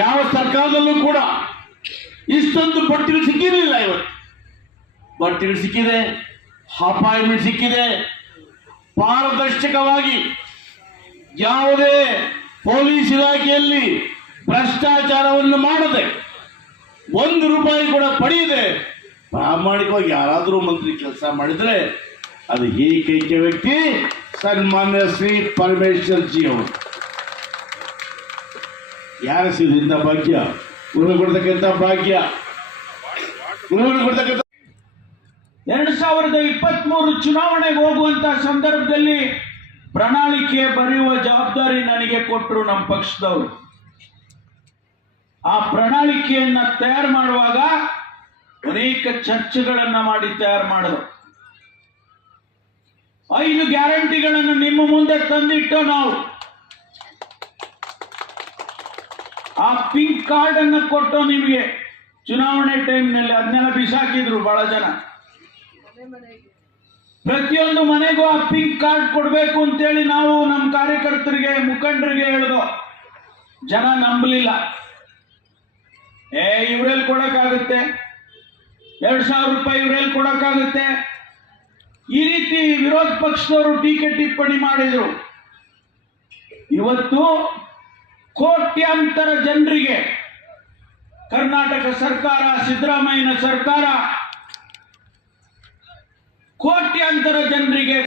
ಯಾವ ಸರ್ಕಾರದಲ್ಲೂ ಕೂಡ ಇಷ್ಟೊಂದು ಬಡ್ತಿಗಳು ಸಿಕ್ಕಿರಲಿಲ್ಲ. ಇವತ್ತು ಬಡ್ತಿಗಳು ಸಿಕ್ಕಿದೆ, ಅಪಾಯಿಂಟ್ಮೆಂಟ್ ಸಿಕ್ಕಿದೆ. ಪಾರದರ್ಶಕವಾಗಿ ಯಾವುದೇ ಪೊಲೀಸ್ ಇಲಾಖೆಯಲ್ಲಿ ಭ್ರಷ್ಟಾಚಾರವನ್ನು ಮಾಡದೆ, 1 ರೂಪಾಯಿ ಕೂಡ ಪಡೆಯದೆ ಪ್ರಾಮಾಣಿಕವಾಗಿ ಯಾರಾದರೂ ಮಂತ್ರಿ ಕೆಲಸ ಮಾಡಿದ್ರೆ ಅದು ಏಕೈಕ ವ್ಯಕ್ತಿ ಸನ್ಮಾನ್ಯ ಶ್ರೀ ಪರಮೇಶ್ವರ್ ಜಿ ಅವರು. ಯಾರ ಸಿದ್ಧ ಭಾಗ್ಯ, ಕೊಡ್ತಕ್ಕಂಥ ಭಾಗ್ಯ, ಕೊಡ್ತಕ್ಕಂಥ 2023 ಚುನಾವಣೆಗೆ ಹೋಗುವಂತ ಸಂದರ್ಭದಲ್ಲಿ ಪ್ರಣಾಳಿಕೆ ಬರೆಯುವ ಜವಾಬ್ದಾರಿ ನನಗೆ ಕೊಟ್ಟರು ನಮ್ಮ ಪಕ್ಷದವರು. ಆ ಪ್ರಣಾಳಿಕೆಯನ್ನ ತಯಾರು ಮಾಡುವಾಗ ಅನೇಕ ಚರ್ಚೆಗಳನ್ನ ಮಾಡಿ ತಯಾರು ಮಾಡಿದ್ರು. 5 ಗ್ಯಾರಂಟಿಗಳನ್ನು ನಿಮ್ಮ ಮುಂದೆ ತಂದಿಟ್ಟು ನಾವು ಆ ಪಿಂಕ್ ಕಾರ್ಡ್ ಅನ್ನು ಕೊಟ್ಟು ನಿಮಗೆ ಚುನಾವಣೆ ಟೈಮ್ನಲ್ಲಿ ಅದನ್ನೆಲ್ಲ ಬಿಸಾಕಿದ್ರು ಬಹಳ ಜನ. ಪ್ರತಿಯೊಂದು ಮನೆಗೂ ಆ ಪಿಂಕ್ ಕಾರ್ಡ್ ಕೊಡಬೇಕು ಅಂತೇಳಿ ನಾವು ನಮ್ಮ ಕಾರ್ಯಕರ್ತರಿಗೆ, ಮುಖಂಡರಿಗೆ ಹೇಳಿದೋ. ಜನ ನಂಬಲಿಲ್ಲ. ಇವ್ರಲ್ಲಿ ಕೊಡಕ್ಕಾಗುತ್ತೆ, 2,000 ರೂಪಾಯಿ ಇವ್ರಲ್ಲಿ ಕೊಡಕ್ಕಾಗುತ್ತೆ, ಈ ರೀತಿ ವಿರೋಧ ಪಕ್ಷದವರು ಟೀಕೆ ಟಿಪ್ಪಣಿ ಮಾಡಿದ್ರು. ಇವತ್ತು ಕೋಟ್ಯಾಂತರ ಜನರಿಗೆ ಕರ್ನಾಟಕ ಸರ್ಕಾರ, ಸಿದ್ದರಾಮಯ್ಯನ ಸರ್ಕಾರ ಕೋಟ್ಯಾಂತರ ಜನರಿಗೆ